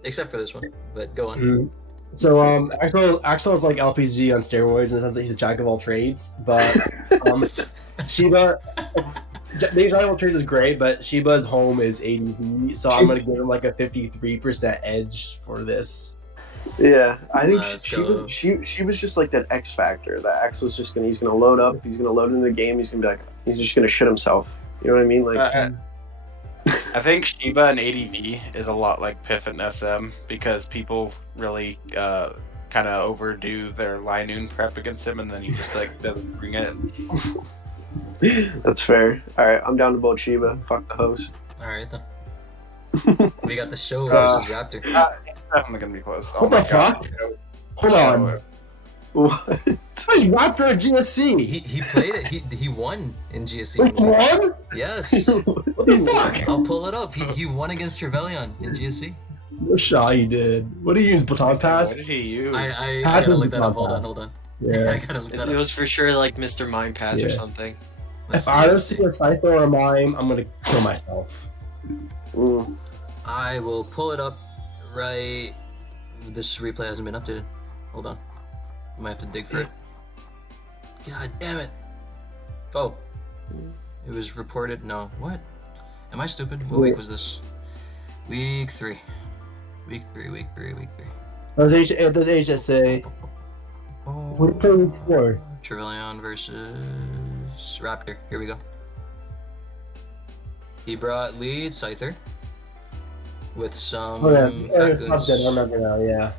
Except for this one, but go on. So Accel is like LPZ on steroids in the sense that he's a jack of all trades, but Shiba, the jack of all trades is great, but Shiba's home is ADV, so I'm gonna give him like a 53% edge for this. Yeah, I think Let's she go. was just like that X factor. That X was just he's gonna load up, he's gonna load into the game, he's just gonna shit himself. You know what I mean? Like I think Shiba and ADV is a lot like Piff and SM because people really kind of overdo their Linoon prep against him, and then he just like doesn't bring it. that's fair. All right, I'm down to vote Shiba. Fuck the host. All right then. We got the show versus Raptor. It's definitely gonna be close. What the fuck? Hold on. What? Where's Raptor at GSC? He played it. He won in GSC. Wait, what? Yes. What the fuck? I'll pull it up. He won against Trevelyan in GSC. No shot he did. What did he use? Baton pass? What did he use? I gotta look that up. Hold on. I Yeah. gotta look that It up. was for sure like Mr. Mind Pass or Yeah. something. Let's If I don't see. see a Cypher or a Mime, I'm gonna kill myself. Mm. I will pull it up right. This replay hasn't been updated. Hold on. I might have to dig for it. God damn it. Oh, It was reported. No, what? Am I stupid? What week was this? Week 3. Week 3. Those HSA. What are you playing week 4? Trevelyan versus Raptor. Here we go. He brought lead Scyther with some. Oh yeah, fat goods. I remember now. Yeah.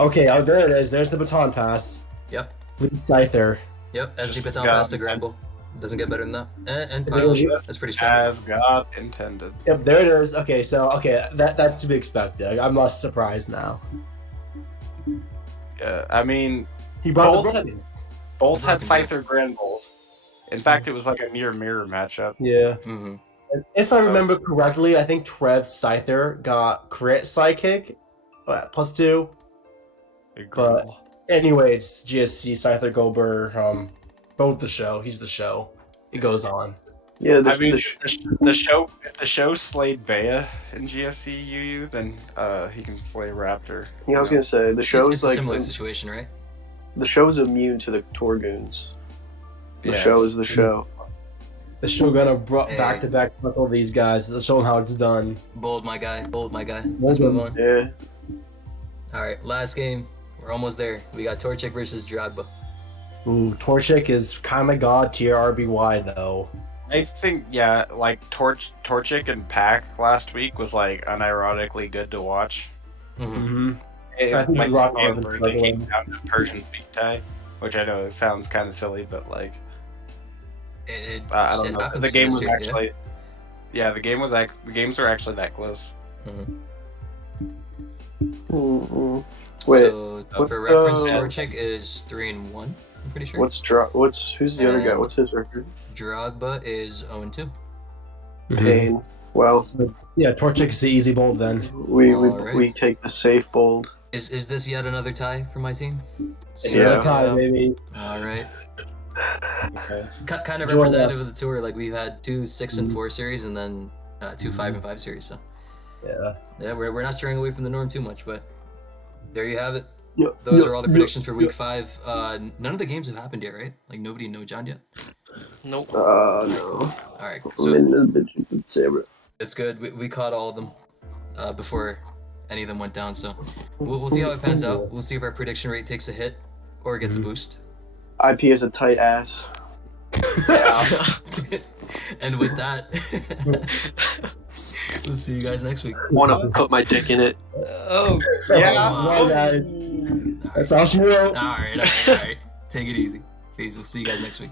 Okay, oh there it is. There's the baton pass. Yep. Lead Scyther. Yep. SD Just baton got- pass to Gramble. Doesn't get better than that. And It pilot. is- That's pretty strong. As God intended. Yep, there it is. Okay, that's to be expected. I'm less surprised now. Yeah, I mean, He brought Both the had- button. both had Fucking Scyther Granbuls. In fact, it was like a near mirror matchup. Yeah. Mm-hmm. If I remember correctly, I think Trev's Scyther got crit psychic +2. But anyway, it's GSC Scyther Gober. Both the show. He's the show. It goes on. Yeah, I mean, the show. If the show slayed Bea in GSC UU, then he can slay Raptor. I was gonna say the show It's is a like similar situation, right? the show is immune to the Torgoons. The Yeah. show is the show. The show gonna brought Hey. back to back with all these guys. To show them how it's done. Bold, my guy. Bold, my guy. Let's Bold. move on. Yeah. All right, last game. We're almost there. We got Torchic versus Drogba. Ooh, Torchic is kind of god tier RBY though. I think, yeah, like Torchic and Pack last week was like unironically good to watch. Mm-hmm. It, I think like Rock some game Hard where was they came struggling. down to Persian speed tie, which I know sounds kind of silly, but like I don't Shit know. happens The game this was year, actually, yeah, the games were actually that close. Mm-mm. Wait, So, what for reference, the- Torchic is 3-1. I'm pretty sure. who's the other guy? What's his record? Drogba is 0-2. Pain. Well, Yeah, Torchic is the easy bold then. Alright. we take the safe bold. Is this yet another tie for my team? Yeah. Tie, baby. All right. Okay. Kind of Enjoy representative of the tour. Like we've had 2 6-4 series and then 2 5-5 series. So Yeah. we're not straying away from the norm too much. But there you have it. Yeah. Those are all the predictions for week 5. None of the games have happened yet, right? Like nobody know John yet. Nope. No. All right. I'm So in the bitch you could say, bro. it's good. We caught all of them before any of them went down. So we'll see how it pans out. We'll see if our prediction rate takes a hit or gets a boost. IP is a tight ass. And with that, we'll see you guys next week. Want to put my dick in it? Oh, Yeah. Well, guys, that's all she wrote. All right. Take it easy. Peace. We'll see you guys next week.